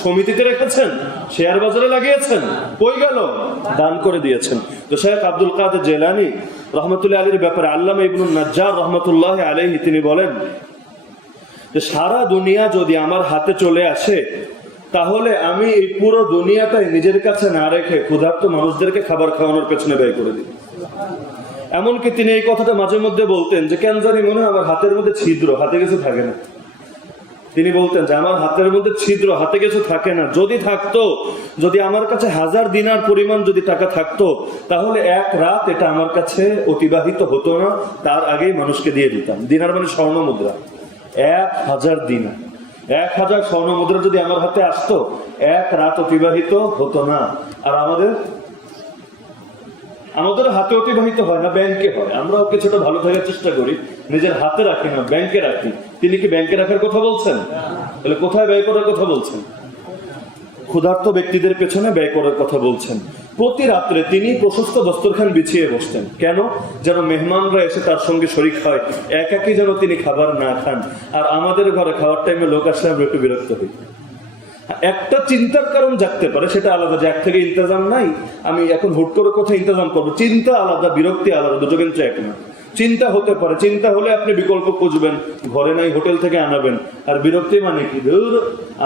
সমিতিতে রেখেছেন, শেয়ার বাজারে লাগিয়েছেন, কই গেল? দান করে দিয়েছেন। তো শেখ আব্দুল কাদের জিলানী রহমতুল্লাহ আলীর ব্যাপারে আল্লামা ইবনুন নাজ্জার রহমতুল্লাহ আলাইহি তিনি বলেন যে সারা দুনিয়া যদি আমার হাতে চলে আসে, তাহলে আমি এই পুরো দুনিয়াটাই নিজের কাছে না রেখে ক্ষুধার্ত মানুষদেরকে খাবার খাওয়ানোর পেছনে ব্যয় করে দিই। এমনকি তিনি এই কথাটা মাঝে মধ্যে বলতেন যে কেন জানি মনে হয় আমার হাতের মধ্যে ছিদ্র, হাতে কিছু থাকে না। তিনি বলতেন যে আমার হাতের মধ্যে ছিদ্র, হাতে কিছু থাকে না। যদি থাকতো, যদি আমার কাছে 1000 দিনার পরিমাণ যদি টাকা থাকতো, তাহলে এক রাত এটা আমার কাছে অতিবাহিত হতো না, তার আগেই মানুষকে দিয়ে দিতাম। দিনার মানে স্বর্ণ মুদ্রা, 1000 দিনার, 1000 স্বর্ণ মুদ্রা যদি আমার হাতে আসতো, এক রাত অতিবাহিত হতো না। আর আমাদের হাতে অতিবাহিত হয় না, ব্যাংকে হয়। আমরাও কিছুটা ভালো থাকার চেষ্টা করি, নিজের হাতে রাখি না, ব্যাংকে রাখি। তিনি কি ব্যাংকে রাখার কথা বলছেন? তাহলে কোথায় ব্যয় করার কথা বলছেন? ক্ষুধার্ত ব্যক্তিদের পেছনে ব্যয় করার কথা বলছেন। প্রতি রাত্রে তিনি প্রশস্ত দস্তরখান বিছিয়ে বসতেন। কেন? যেন মেহমানরা এসে তার সঙ্গে শরীক হয়, একাকি যেন তিনি খাবার না খান। আর আমাদের ঘরে খাওয়ার টাইমে লোক আসলে আমরা একটু বিরক্ত হই। একটা চিন্তার কারণ জাগতে পারে, সেটা আলাদা, যে এক থেকে ইন্তজাম নাই, আমি এখন হুট করে কোথায় ইন্তজাম করবো। চিন্তা আলাদা, বিরক্তি আলাদা, দুটো কিন্তু এক না। চিন্তা হতে পারে, চিন্তা হলে আপনি বিকল্প খুঁজবেন, ঘরে নাই হোটেল থেকে আনাবেন। আর বিরক্তি মানে কি? ধর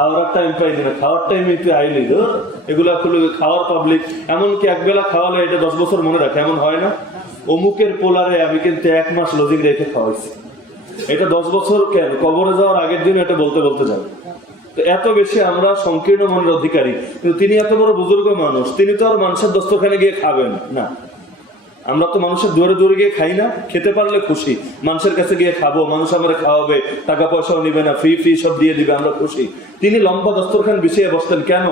আর টাইম পাইনি না, খাওয়ার টাইমে একটু আইলি, ধর এগুলা খুলে খাওয়ার পাবলিক। এমনকি একবেলা খাওয়ালে এটা 10 বছর মনে রাখে, এমন হয় না? অমুকের পোলারে আমি কিন্তু 1 মাস লজিক রেখে খাওয়াইছি। এটা 10 বছর কেন, কবরে যাওয়ার আগের দিন এটা বলতে বলতে যাবে। তো এত বেশি আমরা সংকীর্ণ মনের অধিকারী। কিন্তু তিনি এত বড় বুজুর্গ মানুষ, তিনি তো আর মানুষের দস্তরখানে গিয়ে খাবেন না। আমরা তো মানুষের দূরে দূরে গিয়ে খাই না, খেতে পারলে খুশি, মানুষের কাছে গিয়ে খাবো, মানুষ আমরা খাওয়াবে, টাকা পয়সাও নিবে না, ফ্রি সব দিয়ে দিবে, আমরা খুশি। তিনি লম্বা দস্তরখান বিছিয়ে বসতেন কেন?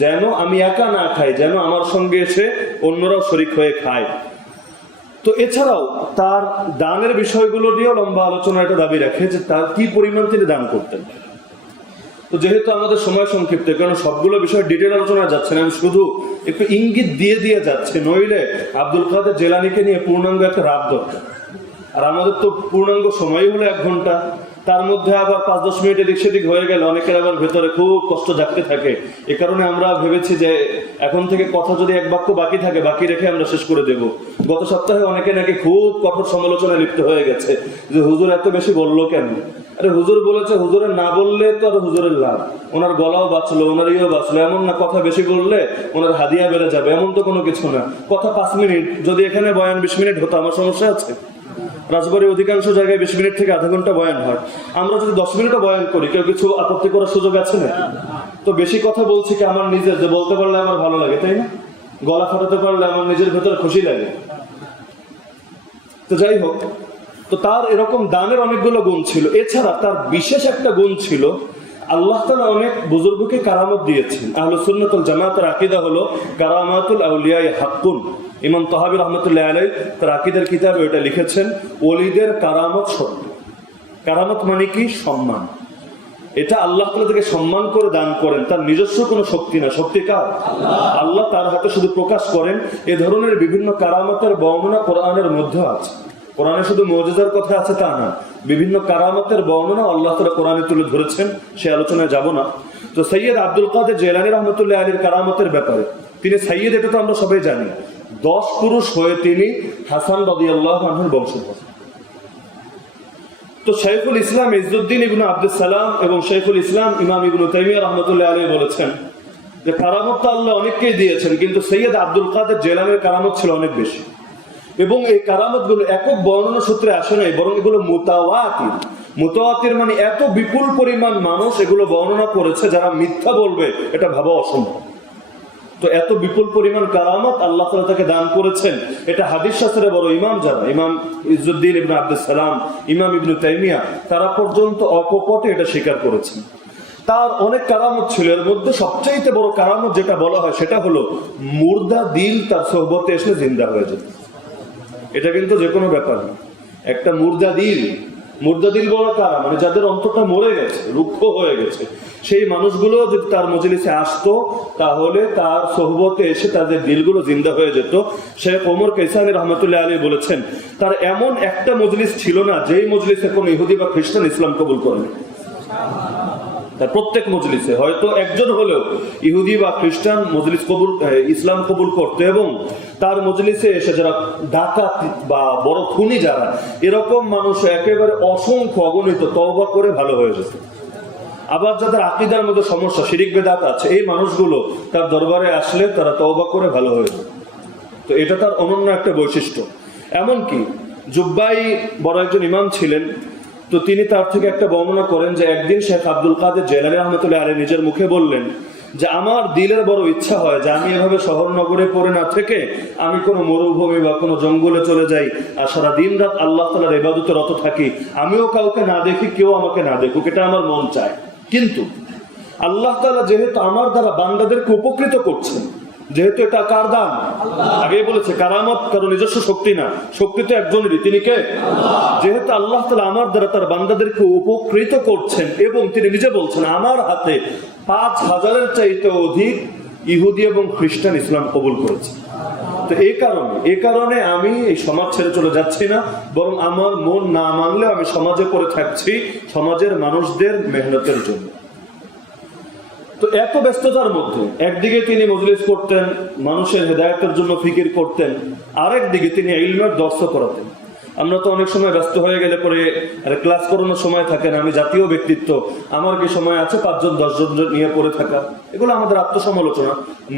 যেন আমি একা না খাই, যেন আমার সঙ্গে এসে অন্যরাও শরিক হয়ে খায়। তো এছাড়াও তার দানের বিষয়গুলো নিয়েও লম্বা আলোচনা একটা দাবি রাখে যে তার কি পরিমাণ তিনি দান করতেন। তো যেহেতু আমাদের সময় সংক্ষিপ্ত, কারণ সবগুলো বিষয় ডিটেল আলোচনা যাচ্ছে না, আমি শুধু একটু ইঙ্গিত দিয়ে যাচ্ছে, নইলে আব্দুল কাদের জেলানিকে নিয়ে পূর্ণাঙ্গ একটা রাত দরকার। আর আমাদের তো পূর্ণাঙ্গ সময় হলো 1 ঘন্টা, তার মধ্যে আবার 5-10 মিনিট এদিক সেদিক হয়ে গেলে অনেকের আবার ভেতরে খুব কষ্ট জাগতে থাকে। এ কারণে আমরা ভেবেছি যে এখন থেকে কথা যদি 1 বাক্য বাকি থাকে, বাকি রেখে আমরা শেষ করে দেব। গত সপ্তাহে অনেকে নাকি খুব কঠোর সমালোচনায় লিপ্ত হয়ে গেছে যে হুজুর এত বেশি বললো কেন। আরে হুজুর বলেছে, হুজুরের না বললে তো আর হুজুরের লাভ, ওনার গলাও বাঁচলো, ওনার ইয়েও বাঁচলো। এমন না কথা বেশি বললে ওনার হাদিয়া বেড়ে যাবে, এমন তো কোনো কিছু না। কথা 5 মিনিট, যদি এখানে বয়ান 20 মিনিট হতো আমার সমস্যা আছে? রাজবাড়ির অধিকাংশ জায়গায় 20 মিনিট থেকে আধা ঘন্টা বয়ান হয়। আমরা যদি 10 মিনিটও বয়ান করি, কেউ কিছু আপত্তি করার সুযোগ আছে না? তো বেশি কথা বলছি কি আমার নিজের, যে বলতে পারলে আমার ভালো লাগে, তাই না? গলা ফাটাতে পারলে আমার নিজের ভেতরে খুশি লাগে। তো যাই হোক, তো তার এরকম দানের অনেকগুলো গুণ ছিল। এছাড়া তার বিশেষ একটা গুণ ছিল, আল্লাহ তাআলা অনেক বুজুর্গকে কারামত দিয়েছেন। আহলুস সুন্নাত ওয়াল জামাতের আকীদা হলো কারামাতুল আউলিয়া হাক্কুন। ইমাম তাহাবী রাহমাতুল্লাহ আলাইহি তার আকীদার কিতাবে এটা লিখেছেন, ওলিদের কারামত সত্য। কারামত মানে কি? সম্মান। এটা আল্লাহ তাআলা থেকে সম্মান করে দান করেন, তার নিজস্ব কোনো শক্তি না। শক্তি কার? আল্লাহ তার হাতে শুধু প্রকাশ করেন। এ ধরনের বিভিন্ন কারামতের বর্ণনা কোরআনের মধ্যে আছে। কোরআনে শুধু মুজিজার কথা আছে তা না, বিভিন্ন কারামতের বর্ণনা আল্লাহ তাআলা কোরআনে তুলে ধরেছেন, সে আলোচনায় যাব না। তো সৈয়দ আব্দুল কাদের জিলানী রাহমাতুল্লাহ আলাইহির কারামতের ব্যাপারে, তিনি সৈয়দ, এটা তো আমরা সবাই জানি। 10 পুরুষ হয়ে তিনি হাসান রাদিয়াল্লাহু আনহুর বংশধর। তো শাইখুল ইসলাম ইজ্জুদ্দিন ইবনে আব্দুস সালাম এবং শাইখুল ইসলাম ইমাম ইবনে তাইমিয়া রাহমাতুল্লাহ আলাইহি বলেছেন যে কারামত তো আল্লাহ অনেককেই দিয়েছেন, কিন্তু সৈয়দ আব্দুল কাদের জিলানীর কারামত ছিল অনেক বেশি। এবং এই কারামতগুলো একক বর্ণনা সূত্রে আসে নাই, বরং এগুলো মুতাওয়াতির। মুতাওয়াতির মানে এত বিপুল পরিমাণ মানুষ এগুলো বর্ণনা করেছে, যারা মিথ্যা বলবে এটা ভাবা অসম্ভব। তো এত বিপুল পরিমাণ কারামত আল্লাহ তাআলা তাকে দান করেছেন। এটা হাদিস শাস্ত্রে বড় ইমাম যারা, ইমাম ইজ্জুদ্দিন ইবনে আব্দুস সালাম, ইমাম ইবনে তাইমিয়া, তারা পর্যন্ত অকপটে এটা স্বীকার করেছেন। তার অনেক কারামত ছিল, এর মধ্যে সবচাইতে বড় কারামত যেটা বলা হয় সেটা হলো মুর্দা দিল তার সোহবতে এসে জিন্দা হয়ে যেত। এটা কিন্তু যে কোনো ব্যাপার না। একটা মুর্দা দিল বড় কারা, মানে যাদের অন্তরটা মরে গেছে, রুক্ষ হয়ে গেছে, সেই মানুষগুলো যদি তার মজলিসে আসতো তাহলে তার সোহবতে এসে তাদের দিলগুলো জিন্দা হয়ে যেত। শেখ ওমর কায়সানী রহমতুল্লাহ আলাইহি বলেছেন, তার এমন একটা মজলিস ছিল না যেই মজলিসে কোনো ইহুদি বা খ্রিস্টান ইসলাম কবুল করেনি। তার প্রত্যেক মজলিসে হয়তো একজন হলেও ইহুদি বা খ্রিস্টান ইসলাম কবুল করতো, এবং তার মজলিসে এসে যারা ডাকাত বা বড় খুনি যারা, এরকম মানুষ একেবারে অসংখ্য অগণিত তওবা করে ভালো হয়ে যেত। আবার যাদের আকীদার মধ্যে সমস্যা, শিরিক বেদাত আছে, এই মানুষগুলো তার দরবারে আসলে তারা তওবা করে ভালো হয়ে যেত। তো এটা তার অনন্য একটা বৈশিষ্ট্য। এমনকি জুব্বাই বড় একজন ইমাম ছিলেন, তো তিনি তার থেকে একটা বর্ণনা করেন যে একদিন শেখ আব্দুল কাদের জিলানী রাহমাতুল্লাহ আলাইহি নিজের মুখে বললেন যে আমার দিলের বড় ইচ্ছা হয় যে আমি এভাবে শহর নগরে পড়ে না থেকে আমি কোনো মরুভূমি বা কোনো জঙ্গলে চলে যাই আর সারা দিন রাত আল্লাহ তাআলার ইবাদতে রত থাকি, আমিও কাউকে না দেখি, কেউ আমাকে না দেখুক, এটা আমার মন চায়। কিন্তু আল্লাহ তাআলা যেহেতু আমার দ্বারা বান্দাদেরকে উপকৃত করছেন, যেহেতু এটা কার দান, আগেই বলেছে কারামত কারো নিজস্ব শক্তি না, শক্তি তো একজনেরই, তিনি কে? যেহেতু আল্লাহ তাআলা আমার দ্বারা তার বান্দাদেরকে উপকৃত করছেন, এবং তিনি নিজে বলছেন আমার হাতে 5000-এর চাইতে অধিক ইহুদি এবং খ্রিস্টান ইসলাম কবুল করেছে। তো এই কারণে আমি এই সমাজ ছেড়ে চলে যাচ্ছি না, বরং আমার মন না মানলে আমি সমাজে পড়ে থাকছি সমাজের মানুষদের মেহনতের জন্য। তো এত ব্যস্ততার মধ্যে একদিকে তিনি মজলিস করতেন, মানুষের হেদায়েতের জন্য ফিকির করতেন, আরেক দিকে তিনি ইলমের দর্শ করাতেন। আমরা তো অনেক সময় ব্যস্ত হয়ে গেলে পরে ক্লাস করানোর সময় থাকে না, আমি জাতীয় ব্যক্তিত্ব, আমার কি সময় আছে 5-10 জন নিয়ে পড়ে থাকা? এগুলো আমাদের আত্মসমালোচনা,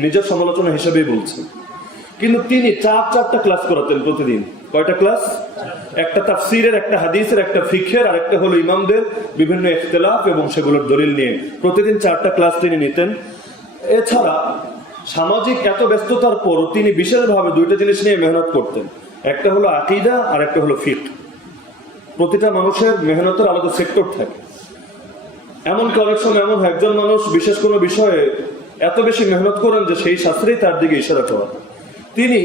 নিজের সমালোচনা হিসেবেই বলছি। কিন্তু তিনি 4-4টা ক্লাস করাতেন প্রতিদিন, কয়টা ক্লাস? একটা তাফসীরের, একটা হাদিসের, একটা ফিকহের, আর একটা হলো ইমামদের বিভিন্ন ইখতিলাফ এবং সেগুলোর দলিল নিয়ে প্রতিদিন 4টা ক্লাস তিনি নিতেন। এছাড়া সামাজিক এত ব্যস্ততার পর তিনি বিশেষভাবে 2টা জিনিস নিয়ে মেহনত করতেন, একটা হলো আকীদা আর একটা হলো ফিকহ। প্রতিটা মানুষের মেহনতের আলাদা সেক্টর থাকে। এমনকি অনেক সময় এমন একজন মানুষ বিশেষ কোনো বিষয়ে এত বেশি মেহনত করেন যে সেই শাস্ত্রেই তার দিকে ইশারা করা। তিনি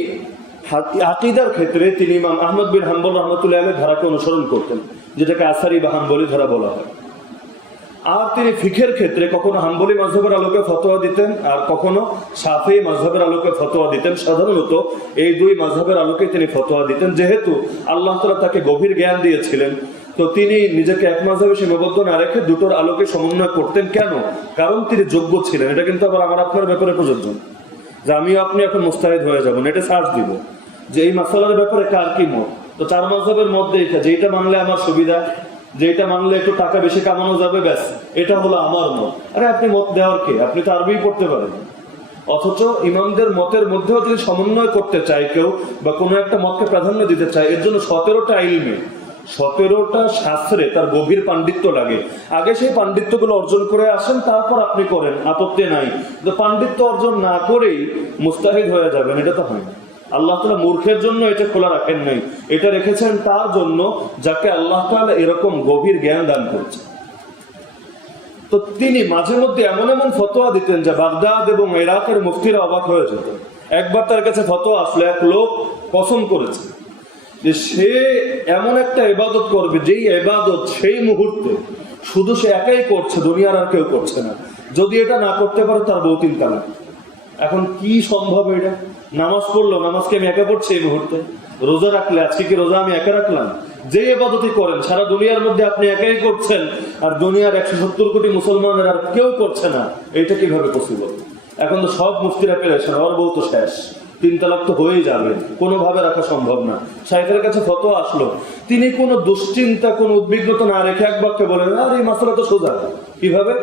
আকীদার ক্ষেত্রে তিনি ইমাম আহমদ বিন হাম্বল রহমতুল্লাহ আলাইহির ধারাকে অনুসরণ করতেন, যেটাকে আসারি বা হাম্বলি ধারা বলা হয়। আর তিনি ফিকহের ক্ষেত্রে কখনো হাম্বলি মাযহাবের আলোকে ফতোয়া দিতেন, আর কখনো শাফিঈ মাযহাবের আলোকে ফতোয়া দিতেন। সাধারণত এই 2 মাযহাবের আলোকে তিনি ফতোয়া দিতেন। যেহেতু আল্লাহ তাআলা তাকে গভীর জ্ঞান দিয়েছিলেন, তো তিনি নিজেকে এক মাযহাবে সীমাবদ্ধ না রেখে দুটোর আলোকে সমন্বয় করতেন। কেন? কারণ তিনি যোগ্য ছিলেন। এটা কিন্তু আবার আমার আপনার ব্যাপারে প্রযোজ্য, যে আমিও আপনি এখন মুস্তাহিদ হয়ে যাবো, নেটে সার্চ দিব যে এই মাসালার ব্যাপারে কার কি মত। তো 4 মাযহাবের মধ্যে যেটা মানলে আমার সুবিধা, যেটা মানলে একটু টাকা বেশি কামানো যাবে, ব্যাস এটা হলো আমার মত। আরে আপনি মত দেওয়ার কে? আপনি তো আরবি পড়তে পারেন। অথচ ইমামদের মতের মধ্যেও যদি সমন্বয় করতে চায় কেউ, বা কোনো একটা মতকে প্রাধান্য দিতে চায়, এর জন্য 17টা ইলমে, 17টা শাস্ত্রে তার গভীর পাণ্ডিত্য লাগে। আগে সেই পাণ্ডিত্যগুলো অর্জন করে আসেন, তারপর আপনি করেন, আপত্তি নাই। তো পাণ্ডিত্য অর্জন না করেই মুস্তাহিদ হয়ে যাবেন, এটা তো হয় না। আল্লাহ তাআলা মূর্খের জন্য এটা খোলা রাখেন নাই, এটা রেখেছেন তার জন্য যাকে আল্লাহ তাআলা এরকম গভীর জ্ঞান দান করেছেন। তো তিনি মাঝে মধ্যে এমন এমন ফতোয়া দিতেন যে বাগদাদ এবং ইরাকের মুফতিরা অবাক হয়ে যেত। একবার তার কাছে ফতোয়া আসলে এক লোক কসম করেছে যে সে এমন একটা ইবাদত করবে, যেই ইবাদত সেই মুহূর্তে শুধু সে একাই করছে, দুনিয়ার আর কেউ করছে না। যদি এটা না করতে পারে তার বউ 3 তালাক। এখন কি সম্ভব এটা? নামাজ পড়লো, নামাজকে আমি একা পড়ছি এই মুহূর্তে। রোজা রাখলে, আজকে কি রোজা আমি একা রাখলাম? যে ইবাদতই করেন সারা দুনিয়ার মধ্যে আপনি একাই করছেন, আর দুনিয়ার 170 কোটি মুসলমানের আর কেউ করছে না। এটা কিভাবে পসিবল? এখন তো সব মুফতিরা পেরেছেন, ওর বউ তো শেষ, 3 তালাক তো হয়েই যাবে, কোনোভাবে রাখা সম্ভব না। শাইখের কাছে ফতোয়া আসলো, তিনি কোনো দুশ্চিন্তা, কোনো উদ্বিগ্নতা না রেখে এক বাক্যে বলেন, আর এই মাসলা তো সোজা। কিভাবে?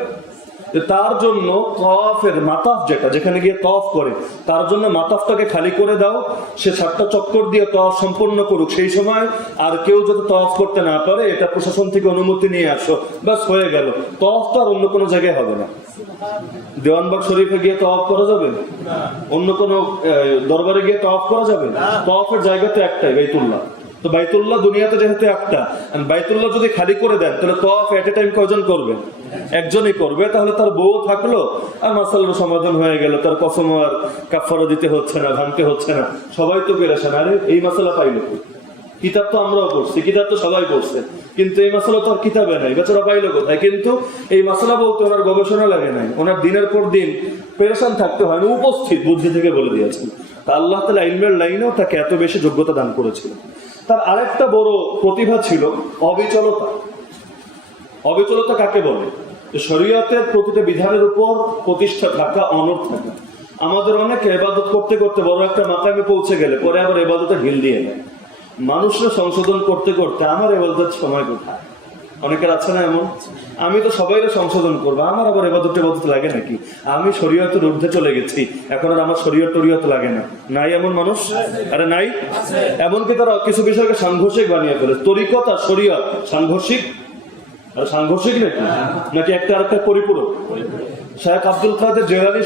তার জন্য তওয়াফের মাতাফ, যেখানে গিয়ে তওয়াফ করে, তার জন্য মাতাফটাকে খালি করে দাও, সে 7টা চক্কর দিয়ে তওয়াফ সম্পন্ন করুক। সেই সময় আর কেউ যদি তওয়াফ করতে না পারে, এটা প্রশাসন থেকে অনুমতি নিয়ে আসো, বাস হয়ে গেল। তওয়াফ তো আর অন্য কোনো জায়গায় হবে না। দেওয়ানবাগ শরীফে গিয়ে তওয়াফ করা যাবে? অন্য কোনো দরবারে গিয়ে তওয়াফ করা যাবে? তওয়াফের জায়গা তো একটাই, বাইতুল্লাহ। তো বাইতুল্লাহ দুনিয়াতে যেহেতু একটা, বাইতুল্লাহ যদি খালি করে দেন, তাহলে তওয়াফ এট এ টাইম কয়জন করবে? একজনই করবে। তাহলে তার বউ থাকলো, আর মাসালার সমাধান হয়ে গেল, তার কসম আর কাফারা দিতে হচ্ছে না, ভাঙতে হচ্ছে না। সবাই তো পেরেছেন, আরে এই মাসালা পাইলো। কিতাব তো আমরাও পড়ছি, কিতাব তো সবাই পড়ছে, কিন্তু এই মাসালা তো আর কিতাবে নাই, বেচারা পাইলো কোথায়? কিন্তু এই মাসালা বলতে ওনার গবেষণা লাগে নাই, ওনার দিনের পর দিন পেরেশান থাকতে হয় না, উপস্থিত বুদ্ধি থেকে বলে দিয়েছেন। তা আল্লাহ তাআলা ইলমের লাইনেও তাকে এত বেশি যোগ্যতা দান করেছিল। তার আরেকটা বড় প্রতিভা ছিল অবিচলতা। অবিচলতা কাকে বলে? শরীয়তের প্রতিটা বিধানের উপর প্রতিষ্ঠা থাকা, অনড় থাকা। আমাদের অনেকে ইবাদত করতে করতে বড় একটা মাকামে পৌঁছে গেলে পরে আবার ইবাদতে ঢিল দিয়ে দেয়। মানুষরা সংশোধন করতে করতে আমার ইবাদতের সময় কোথায়? অনেকের আছে না এমন, আমি তো সবাইকে সংশোধন করবো, আমার আবার ইবাদত লাগে নাকি? আমি শরীয়তের ঊর্ধ্বে চলে গেছি, এখন আর আমার শরীয়ত লাগে না। নাই এমন মানুষ? আরে নাই। এমনকি তারা কিছু বিষয়কে সাংঘর্ষিক বানিয়ে ফেলে। তরিকত আর শরীয়ত সাংঘর্ষিক? আর সাংঘর্ষিক নাকি একটা আরেকটা পরিপূরক? শায়েখ আব্দুল কাদের জিলানী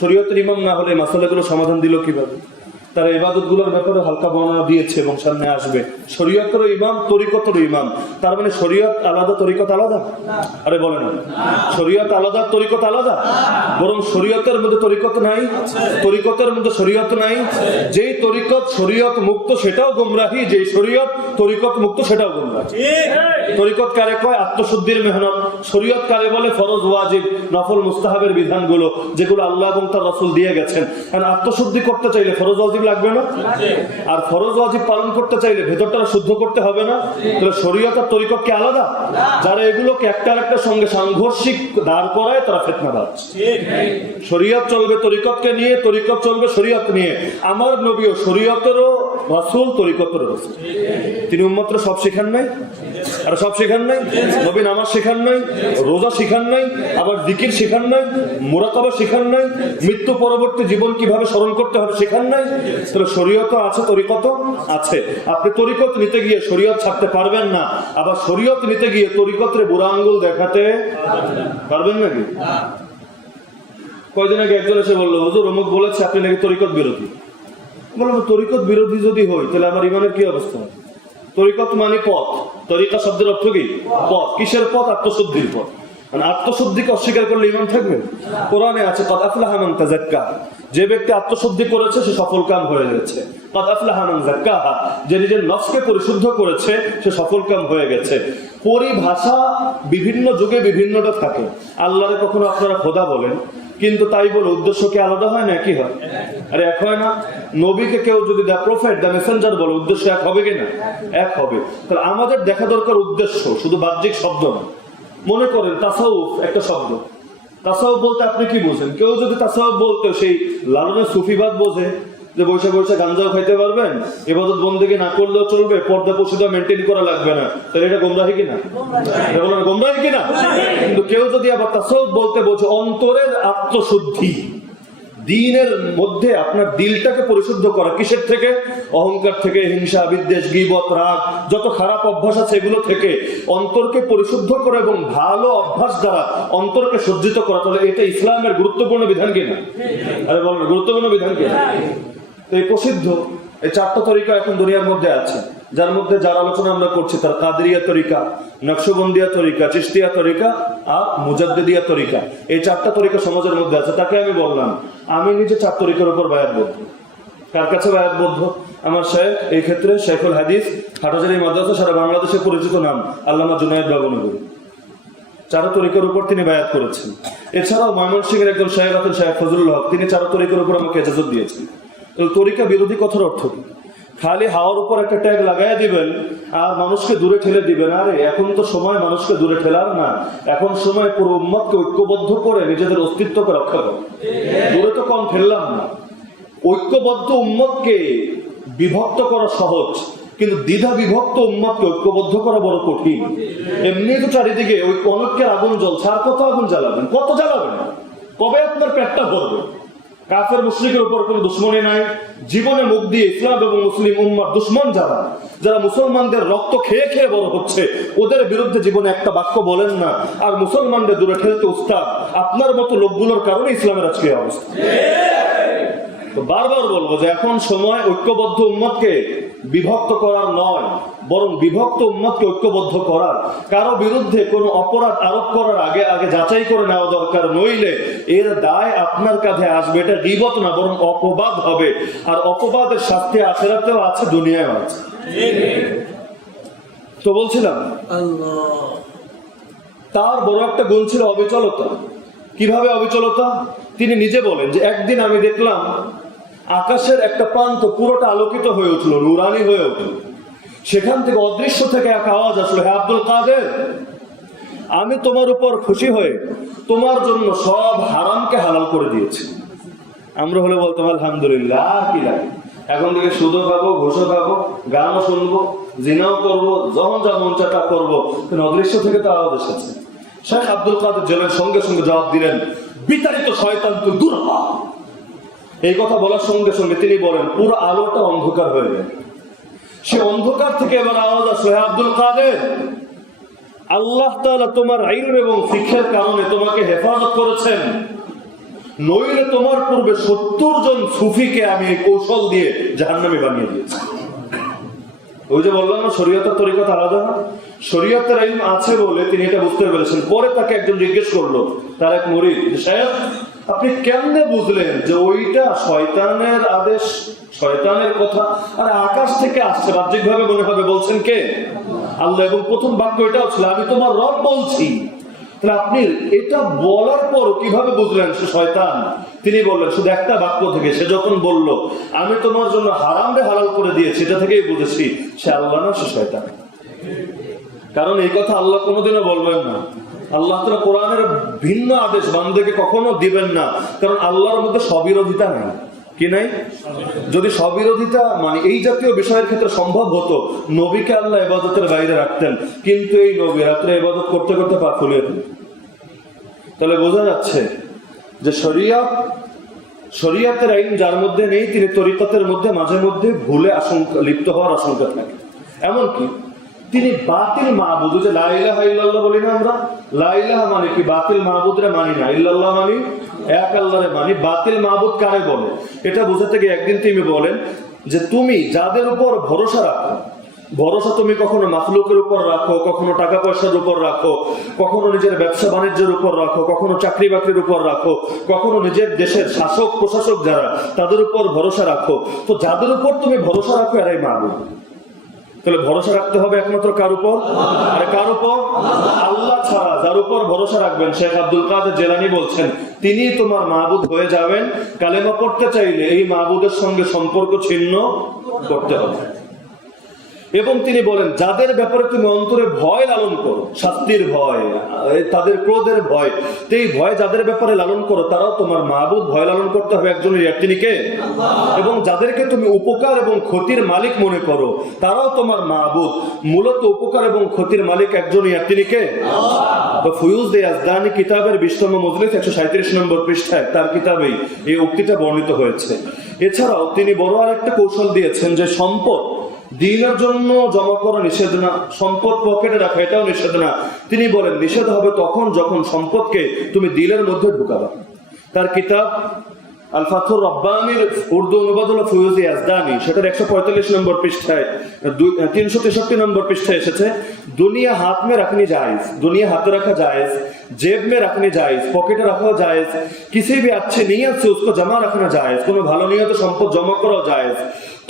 শরীয়তের ইমাম না হলে মাসালাগুলো সমাধান দিল কিভাবে? তারা ইবাদত গুলোর ব্যাপারে হালকা বর্ণনা দিয়েছে এবং সামনে আসবে। শরীয়তের ইমাম, তরিকতের ইমাম, তার মানে শরীয়ত আলাদা, তরিকত আলাদা? আরে বলে না, শরীয়ত আলাদা, তরিকত আলাদা? বরং শরীয়তের মধ্যে তরিকত নাই, তরিকতের মধ্যে শরীয়ত নাই। যেই তরিকত শরীয়ত মুক্ত সেটাও গোমরাহি, যেই শরীয়ত তরিকত মুক্ত সেটাও গোমরাহি। তরিকত কারে কয়? আত্মশুদ্ধির মেহনত। শরীয়ত কারে বলে? ফরজ, ওয়াজিব, নফল, মুস্তাহাবের বিধানগুলো, যেগুলো আল্লাহ এবং তার রাসূল দিয়ে গেছেন। কারণ আত্মশুদ্ধি করতে চাইলে ফরজ ওয়াজিব লাগবে না? আর ফরজ ওয়াজিব পালন করতে চাইলে ভেতরটা শুদ্ধ করতে হবে না? তাহলে শরীয়ত আর তরিকত কি আলাদা? যারা এগুলোকে একটা আরেকটার সঙ্গে সাংঘর্ষিক দাঁড় করায় তারা ফিতনাবাজ। শরীয়ত চলবে তরিকতকে নিয়ে, তরিকত চলবে শরীয়ত নিয়ে। আমার নবীও শরীয়তেরও রাসূল, তরিকতেরও রাসূল। তিনি উম্মতরে সব শিখান নাই? আর সব শেখান নাই? নবী নামাজ শেখান নাই, রোজা শেখান নাই, আবার জিকির শেখান নাই, মুরাকাবা শেখান নাই, মৃত্যু পরবর্তী জীবন কিভাবে স্মরণ করতে হবে শেখান নাই? তাহলে শরীয়ত আছে, তরিকত আছে। আপনি তরিকত নিতে গিয়ে শরীয়ত ছাড়তে পারবেন না, আবার শরীয়ত নিতে গিয়ে তরিকতের বুড়া আঙ্গুল দেখাতে পারবেন নাকি? কয়দিন আগে একজন এসে বললো, হুজুর অমুক বলেছে আপনি নাকি তরিকত বিরোধী। বললাম, তরিকত বিরোধী যদি হই তাহলে আমার ইমানের কি অবস্থা? তরিকত মানে পথ, তরিকা শব্দের অর্থ কি? পথ। কিসের পথ? আত্মশুদ্ধির পথ। মানে আত্মশুদ্ধিকে অস্বীকার করলে ইমান থাকবে? কোরআনে আছে ক্বাদ আফলাহা মান তাযাক্কা, যে ব্যক্তি আত্মশুদ্ধি করেছে সে সফল কাম হয়ে গেছে। ক্বাদ আফলাহা মান যাক্কাহা, যে নিজের নফসকে পরিশুদ্ধ করেছে সে সফল কাম হয়ে গেছে। পরিভাষা বিভিন্ন যুগে বিভিন্নটা থাকে। আল্লাহরে কখনো আপনারা খোদা বলেন, কিন্তু তাই বলে উদ্দেশ্য কি আলাদা হয় না? কি হয়? আরে এক হয় না? নবীকে কেউ যদি দ্য প্রফেট, দ্য মেসেঞ্জার বলে, উদ্দেশ্য এক হবে কিনা? এক হবে। তাহলে আমাদের দেখা দরকার উদ্দেশ্য, শুধু বাহ্যিক শব্দ না। মনে করেন তাসাউফ একটা শব্দ, তাসাউফ বলতে আপনি কি বোঝেন? কেউ যদি তাসাউফ বলতে সেই লালনের সুফিবাদ বোঝে, যে বসে বসে গাঞ্জাও খাইতে পারবেন, ইবাদত বন্দেগী না করলেও চলবে, পর্দা পর্দা মেনটেন করা লাগবে না, তাহলে এটা গোমরাহি কিনা? গোমরাহি কিনা? কিন্তু কেউ যদি আবার তাসাউফ বলতে বোঝে অন্তরের আত্মশুদ্ধি, দ্বীনের মধ্যে আপনার দিলটাকে পরিশুদ্ধ করা, কিসের থেকে? অহংকার থেকে, হিংসা, বিদ্বেষ, গীবত, রাগ, যত খারাপ অভ্যাস আছে এগুলো থেকে অন্তরকে পরিশুদ্ধ করা এবং ভালো অভ্যাস দ্বারা অন্তরকে সজ্জিত করা, তাহলে এটা ইসলামের গুরুত্বপূর্ণ বিধান কিনা? আরে বলেন, গুরুত্বপূর্ণ বিধান কিনা? তো এই প্রসিদ্ধ এই চারটা তরিকা এখন দুনিয়ার মধ্যে আছে, যার মধ্যে যার আলোচনা আমরা করছি তার কাদরিয়া তরিকা, নকশবন্দিয়া তরিকা, চিশতিয়া তরিকা আর মুজাদ্দিদিয়া তরিকা। এই চারটা তরিকা সমাজের মধ্যে আছে। তাকে আমি বললাম, আমি নিজে চার তরিকার উপর বায়াতবদ্ধ। কার কাছে বায়াতবদ্ধ? আমার শেখ, এই ক্ষেত্রে শেখুল হাদিস হাটহাজারী মাদ্রাসা, সারা বাংলাদেশে পরিচিত নাম আল্লামা জুনায়েদ বাবনগরী। চার তরিকার উপর তিনি বায়াত করেছেন। এছাড়াও ময়মনসিংহের একজন শেখ আছেন, শেখ ফজলুল হক, তিনি চার তরিকার উপর আমাকে ইজাজত দিয়েছেন। তরিকা বিরোধী কথার অর্থ কি? খালি হাওয়ার উপর একটা ট্যাগ লাগাইয়া দিবেন আর মানুষকে দূরে ঠেলে দিবেন। আরে এখন তো সময় মানুষকে দূরে ঠেলার না, এখন সময় পুরো উম্মতকে ঐক্যবদ্ধ করে নিজেদের অস্তিত্বকে রক্ষা করে। দূরে তো কম ঠেললাম না। ঐক্যবদ্ধ উম্মতকে বিভক্ত করা সহজ, কিন্তু দ্বিধা বিভক্ত উম্মতকে ঐক্যবদ্ধ করা বড় কঠিন। এমনি তো চারিদিকে ওই অনৈক্যের আগুন জ্বলছে, আর কত আগুন জ্বালাবেন? কত জ্বালাবেন? কবে আপনার পেটটা ভরবে? কাফের মুশরিকের উপর কোনো দুশ্মনী নাই। জীবনে মুখ দিয়ে ইসলাম এবং মুসলিম উম্মার দুশ্মন যারা, যারা মুসলমানদের রক্ত খেয়ে খেয়ে বড় হচ্ছে, ওদের বিরুদ্ধে জীবনে একটা বাক্য বলেন না, আর মুসলমানদের দূরে ঠেলতে উস্তাদ। আপনার মতো লোকগুলোর কারণে ইসলামের আজকে অবস্থা। তো বারবার বলবো যে এখন সময় ঐক্যবদ্ধ উম্মতকে বিভক্ত করার নয়, বরং বিভক্ত উম্মতকে ঐক্যবদ্ধ করার। কারো বিরুদ্ধে কোনো অপরাধ আরোপ করার আগে আগে যাচাই করে নেওয়া দরকার, নইলে এর দায় আপনার কাঁধে আসবে। এটা গীবত না, বরং অপবাদ হবে। আর অপবাদের শাস্তি আখিরাতেও আছে, দুনিয়ায় আছে। তো বলছিলাম তার বড় একটা গুণ ছিল অবিচলতা। কিভাবে অবিচলতা? তিনি নিজে বলেন যে একদিন আমি দেখলাম আকাশের একটা প্রান্ত পুরোটা আলোকিত হয়ে উঠলো, নুরানি হয়ে উঠল। সেখান থেকে অদৃশ্য থেকে এক আওয়াজ আসলো, হে আব্দুল কাদের, আমি তোমার উপর খুশি হয়ে তোমার জন্য সব হারামকে হালাল করে দিয়েছি। আমরা হলে বলতাম আলহামদুলিল্লাহ, কি লাগে, এখন থেকে সুদও খাবো, ঘুষও খাবো, গানও শুনবো, জিনাও করবো, যখন যা মন চাটা করবো। কিন্তু অদৃশ্য থেকে তো আওয়াজ এসেছে। শেখ আব্দুল কাদের জেলের সঙ্গে সঙ্গে জবাব দিলেন, বিতাড়িত শয়তান তুই দূর হ। এই কথা বলার সঙ্গে সঙ্গে তিনি বলেন পুরো আলোটা অন্ধকার হয়ে যায়। সে অন্ধকার থেকে এবার আওয়াজ আসলো, হে আব্দুল কাদের, আল্লাহ তাআলা তোমার ইলম এবং শিক্ষার কারণে তোমাকে হেফাজত করেছেন, নইলে তোমার পূর্বে 70 জন সুফিকে আমি এই কৌশল দিয়ে জাহান্নামী বানিয়ে দিয়েছি। ওই যে বললাম না, শরীয়তের তরিকত আলাদা না। শরীয়তের ইলম আছে বলে তিনি এটা বুঝতে পেরেছেন। পরে তাকে একজন জিজ্ঞেস করলো, তার এক মুরিদ, সাহেব আপনি কেমনে বুঝলেন যে ওইটা শয়তানের আদেশ, শয়তানের কথা? আর আকাশ থেকে আসছে, বাহ্যিক ভাবে মনে হবে বলছেন কে? আল্লাহ। এবং প্রথম বাক্য এটাও ছিল, আমি তোমার রব বলছি। তাহলে আপনি এটা বলার পর কিভাবে বুঝলেন সে শয়তান? তিনি বললেন শুধু একটা বাক্য থেকে। সে যখন বলল আমি তোমার জন্য হারামে হালাল করে দিয়েছি, এটা থেকেই বুঝেছি সে আল্লাহ না, সে শয়তান। কারণ এই কথা আল্লাহ কোনোদিনও বলবেন না। আল্লাহ তাআলা কোরআনের ভিন্ন আদেশ বান্দাকে কখনো দিবেন না, কারণ আল্লাহর মধ্যে স্ববিরোধিতা নেই। কি নাই? যদি স্ববিরোধিতা মানে এই জাতীয় বিষয়ের ক্ষেত্রে সম্ভব হতো, নবীকে আল্লাহ ইবাদতের বাইরে রাখতেন, কিন্তু এই নবী রাত্রে ইবাদত করতে করতে পা ফুলিয়ে দিলেন। তাহলে বোঝা যাচ্ছে যে শরিয়াতের আইন যার মধ্যে নেই, তিনি তরিকতের মধ্যে মাঝে মধ্যে ভুলে লিপ্ত হওয়ার আশঙ্কা থাকে। এমনকি তিনি বাতিল মাহবুদ, যে লা ইলাহা ইল্লাল্লাহ বলি না আমরা, লা ইলাহা মানে কি? বাতিল মাহবুদরে মানি না, ইল্লাল্লাহ মানি এক আল্লাহরে মানি। বাতিল মাহবুদ কারে বলে এটা বোঝাতে গিয়ে একদিন তিনি বলেন যে তুমি যাদের উপর ভরসা রাখো, ভরসা তুমি কখনো মাখলুকের উপর রাখো, কখনো টাকা পয়সার উপর রাখো, কখনো নিজের ব্যবসা বাণিজ্যের উপর রাখো, কখনো চাকরি বাকরির উপর রাখো, কখনো নিজের দেশের শাসক প্রশাসক যারা তাদের উপর ভরসা রাখো, তো যাদের উপর তুমি ভরসা রাখো এরাই মাহবুদ। তাহলে ভরসা রাখতে হবে একমাত্র কার উপর? আরে কার উপর? আল্লাহ ছাড়া যার উপর ভরসা রাখবেন, শেখ আব্দুল কাদের জিলানী বলছেন তিনি তোমার মাহবুদ হয়ে যাবেন। কালেমা পড়তে চাইলে এই মাহবুদের সঙ্গে সম্পর্ক ছিন্ন করতে হবে। এবং তিনি বলেন যাদের ব্যাপারে তুমি অন্তরে ভয় লালন করো, শাস্তির ভয়, তাদের ক্রোধের ভয়, এই ভয় যাদের ব্যাপারে লালন করো তারাও তোমার মাহবুদ। ভয় লালন করতে হবে একজনের, তিনি কে? এবং যাদেরকে তুমি উপকার এবং ক্ষতির মালিক মনে করো তারাও তোমার মাহবুদ। মূলত উপকার এবং ক্ষতির মালিক একজনই, তিনি কে? ফুয়ুজ ইয়াজদানি কিতাবের 20তম মজলিস 137 নম্বর পৃষ্ঠায় তার কিতাবেই এই উক্তিটা বর্ণিত হয়েছে। এছাড়াও তিনি বড় আরেকটা কৌশল দিয়েছেন যে সম্পদ দিনের জন্য জমা করা নিষেধ না, সম্পদ পকেটে রাখা এটাও নিষেধ না। তিনি বলেন নিষেধ হবে তখন যখন সম্পদকে তুমি দিলের মধ্যে ঢুকাবা। তার কিতাব আল ফাথুর রব্বানির উর্দু অনুবাদ হলো ফুয়ুজ ইয়াজদানি, সেটার 145 নম্বর পৃষ্ঠায় 363 নম্বর পৃষ্ঠায় এসেছে দুনিয়া হাত মে রাখনি জায়েজ, দুনিয়া হাতে রাখা জায়েজ, जेब में रखने जायज, पॉकेटे रखा जायज, किसी भी अच्छे नियत से उसको जमा रखना जायज, কোনো ভালো নিয়তে সম্পদ জমা করা জায়েজ,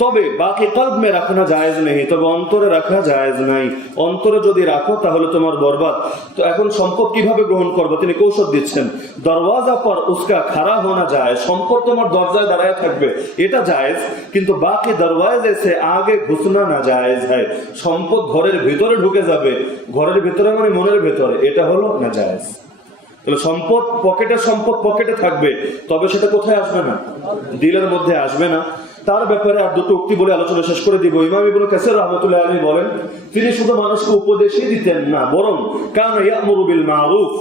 তবে বাকি কলব মে রাখনা জায়েজ নেই, তবে অন্তরে রাখা জায়েজ নাই। অন্তরে যদি রাখো তাহলে তোমার বরবাদ। তো এখন সম্পদ কিভাবে গ্রহণ করবে তিনি কৌশল দিচ্ছেন। দরওয়াজা পর উসকা খাড়া হোনা যায়, সম্পদ তোমার দরজায় দাঁড়ায় থাকবে এটা জায়েজ, কিন্তু বাকি দরওয়াজে সে আগে ঘুসনা না জায়েজ হয়। সম্পদ ঘরের ভিতরে ঢুকে যাবে, ঘরের ভিতরে মানে মনের ভিতরে, এটা হলো না জায়েজ। তাহলে সম্পদ পকেটে থাকবে, তবে সেটা কোথায় আসবে না? দিলের মধ্যে আসবে না। তার ব্যাপারে আর দুটো উক্তি বলে আলোচনা শেষ করে দিব। ইমাম ইবনে কাসির রাহমাতুল্লাহ আলাইহি বলেন তিনি শুধু মানুষকে উপদেশই দিতেন না, বরং কানা ইয়ামুরু বিল মারুফ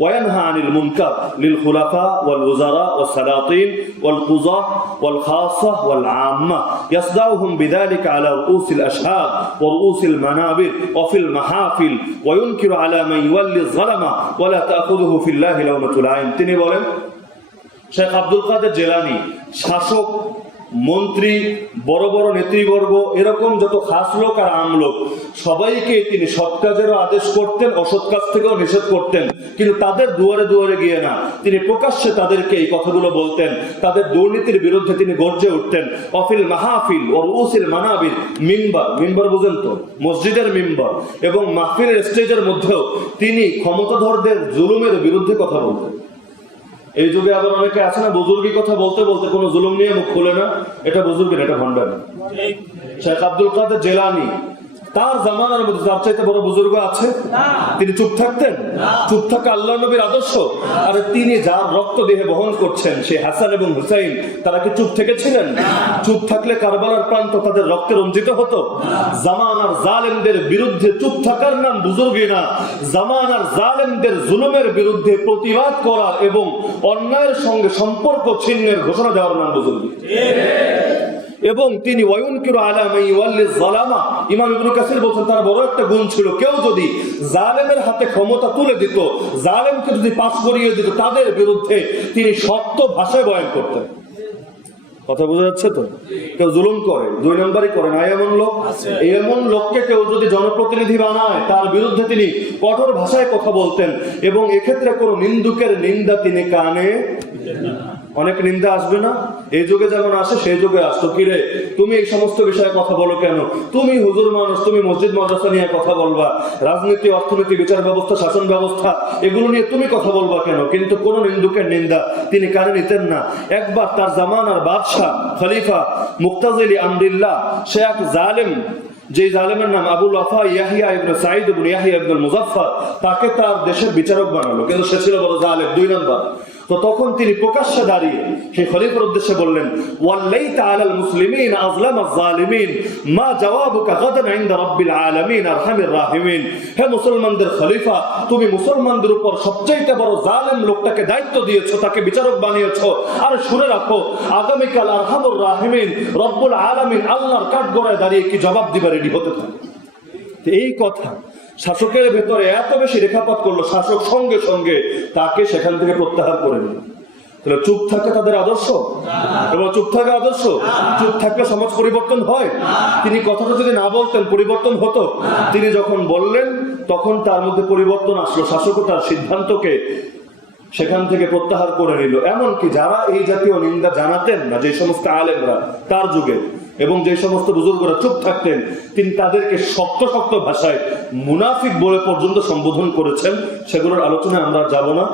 ওয়া ইয়ানহা আনিল মুনকার লিল খুলাফা ওয়াল উযারা ওয়াস সালাতিন ওয়াল কুযা ওয়াল খাসা ওয়াল আম্মা ইয়াসদাউহুম বিযালিকা আলা রুউসিল আশহাদ ওয়া রুউসিল মানাবির ওয়া ফিল মাহফিল ওয়া ইউনকিরু আলা মান ইওয়াল্লি যালামা ওয়া লা তাখুযুহু ফিল্লাহি লাওমাতুল আইন। তিনি বলেন শেখ আব্দুল কাদের জিলানী শাসক, মন্ত্রী, বড় বড় নেতৃবর্গ, এরকম যত খাস লোক আর আম লোক সবাইকে তিনি সৎ কাজেরও আদেশ করতেন, অসৎ কাজ থেকেও নিষেধ করতেন, কিন্তু তাদের দুয়ারে দুয়ারে গিয়ে না, তিনি প্রকাশ্যে তাদেরকে এই কথাগুলো বলতেন। তাদের দুর্নীতির বিরুদ্ধে তিনি গর্জে উঠতেন। অফিল মাহফিল ও রুউসিল মানাবির, মিম্বার বুঝেন তো, মসজিদের মিম্বার এবং মাহফিলের স্টেজের মধ্যেও তিনি ক্ষমতাধরদের জুলুমের বিরুদ্ধে কথা বলতেন। এই যুগে আবার অনেকে আছে না বুজুর্গি কথা বলতে বলতে কোনো জুলুম নিয়ে মুখ খুলে না, এটা বুজুর্গি না, এটা ভণ্ডামি। শেখ আব্দুল কাদের জিলানী তার জামানার মধ্যে তার চাইতে বড় বুজুর্গ আছে? তিনি চুপ থাকতেন? চুপ থাকা আল্লাহর নবীর আদর্শ। আর তিনি যার রক্ত দেহে বহন করছেন সে হাসান এবং হুসাইন, তারা কি চুপ থেকেছিলেন? চুপ থাকলে কারবালার প্রান্ত তাদের রক্তে রঞ্জিত হতো। জামানার জালেমদের বিরুদ্ধে চুপ থাকার নাম বুজুর্গি না, জামানার জালেমদের জুলুমের বিরুদ্ধে প্রতিবাদ করা এবং অন্যায়ের সঙ্গে সম্পর্ক ছিন্নের ঘোষণা দেওয়ার নাম বুজুর্গি। এবং তিনি ওয়ায়ুনকিরু আলা মান ইওয়াল্লি যালামা, ইমাম ইবনে কাসির বলেন তার বড় একটা গুণ ছিল, কেউ যদি জালেমের হাতে ক্ষমতা তুলে দিত, জালেমকে যদি পাশ করিয়ে দিত, তাদের বিরুদ্ধে তিনি শক্ত ভাষায় বয়ান করতেন। কথা বোঝা যাচ্ছে তো? কেউ জুলুম করে, 2 নম্বরই করে না, এমন লোককে কেউ যদি জনপ্রতিনিধি বানায় তার বিরুদ্ধে তিনি কঠোর ভাষায় কথা বলতেন। এবং এক্ষেত্রে কোনো নিন্দুকের নিন্দা তিনি কানে, অনেক নিন্দা আসবে না, এই যুগে যেমন আসে সেই যুগে আসতো, কিরে তুমি এই সমস্ত বিষয়ে কথা বলো কেন? তুমি হুজুর মানুষ, তুমি মসজিদ মাদ্রাসা নিয়ে কথা বলবা, রাজনীতি, অর্থনীতি, বিচার ব্যবস্থা, শাসন ব্যবস্থা, এগুলো নিয়ে তুমি কথা বলবা কেন? কিন্তু কোন নিন্দুকের নিন্দা তিনি কানে নিতেন না। একবার তার জামানার বাদশাহ খলিফা মুক্তাজিলি আমরিল্লাহ, সে এক জালেম, যে জালেমের নাম আবুল ওয়াফা ইয়াহিয়া ইবনে সাঈদ ইবনে ইয়াহিয়া ইবনে মুজাফফর, তাকে তার দেশের বিচারক বানালো, কিন্তু সে ছিল বড় জালেম। 2 নম্বর তো তখন তিনি প্রকাশ্যে দাঁড়িয়ে সেই খলিফার উদ্দেশ্যে বললেন, ওয়াল্লাইতা আলাল মুসলিমিন আযলামাজ জালিমিন মা জাওয়াবুকা গাদান ইনদা রাব্বিল আলামিন আরহামির রাহিমিন। হে মুসলমানদের খলিফা, তুমি মুসলমানদের উপর সবচেয়ে বড় জালেম লোকটাকে দায়িত্ব দিয়েছো, তাকে বিচারক বানিয়েছো। আর শুনে রাখো, আগামীকাল আরহামুর রাহিমিন রব্বুল আলামিন আল্লাহর কাঠগড়ায় দাঁড়িয়ে কি জবাব দিবা রেডি হতে থাকে। এই কথা শাসকের ভেতরে এত বেশি রেখাপাত করলো, শাসক সঙ্গে সঙ্গে তাকে সেখান থেকে প্রত্যাহার করে নিল। তাহলে চুপ থাকে তাদের আদর্শ, এবং চুপ থাকা আদর্শ, চুপ থাকলে সমাজ পরিবর্তন হয়। তিনি কথাটা যদি না বলতেন পরিবর্তন হতো। তিনি যখন বললেন তখন তার মধ্যে পরিবর্তন আসলো, শাসকও তার সিদ্ধান্তকে সেখান থেকে প্রত্যাহার করে নিল। এমনকি যারা এই জাতীয় নিন্দা জানাতেন না, যে সমস্ত আলেমরা তার যুগে এবং যে সমস্ত বুজুর্গরা চুপ থাকতেন, তিনি তাদেরকে শক্ত শক্ত ভাষায় মুনাফিক বলে পর্যন্ত সম্বোধন করেছেন। সেগুলোর আলোচনায় আমরা যাব না।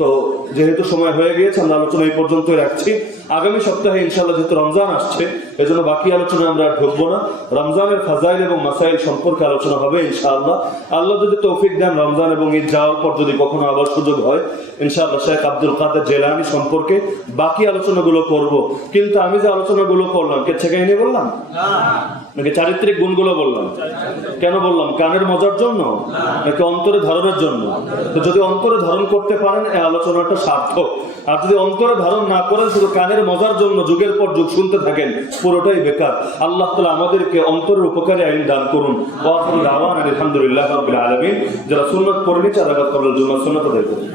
তো যেহেতু সময় হয়ে গিয়েছে, আমরা আলোচনা এই পর্যন্তই রাখছি। আগামী সপ্তাহে ইনশাআল্লাহ যেহেতু রমজান আসছে, এজন্য বাকি আলোচনা আমরা ঢুকবো না। রমজানের ফাজাইল এবং মাসাইল সম্পর্কে আলোচনা হবে ইনশাআল্লাহ। আল্লাহ যদি তৌফিক দেন, রমজান এবং ঈদ যাওয়ার পর যদি কখনো আবার সুযোগ হয়, ইনশাআল্লাহ শেখ আব্দুল কাদের জেলানী সম্পর্কে বাকি আলোচনাগুলো করব। কিন্তু আমি যে আলোচনাগুলো করলাম, কে ছেঁকে নিয়ে বললাম নাকি চারিত্রিক গুণগুলো বললাম? কেন বললাম? কানের মজার জন্য নাকি অন্তরে ধারণের জন্য? তো যদি অন্তরে ধারণ করতে পারেন এই আলোচনাটা সার্থক। আর যদি অন্তরে ধারণ না করেন, শুধু কানের মজার জন্য যুগের পর যুগ শুনতে থাকেন, পুরোটাই বেকার। আল্লাহ তাআলা আমাদেরকে অন্তরের উপকারে আইন দান করুন। ওয়া আখিরু দাওয়ানা আলহামদুলিল্লাহি রাব্বিল আলামিন। যারা সুন্নাত পড়েনি তারা সুন্নাত আদায় করুন।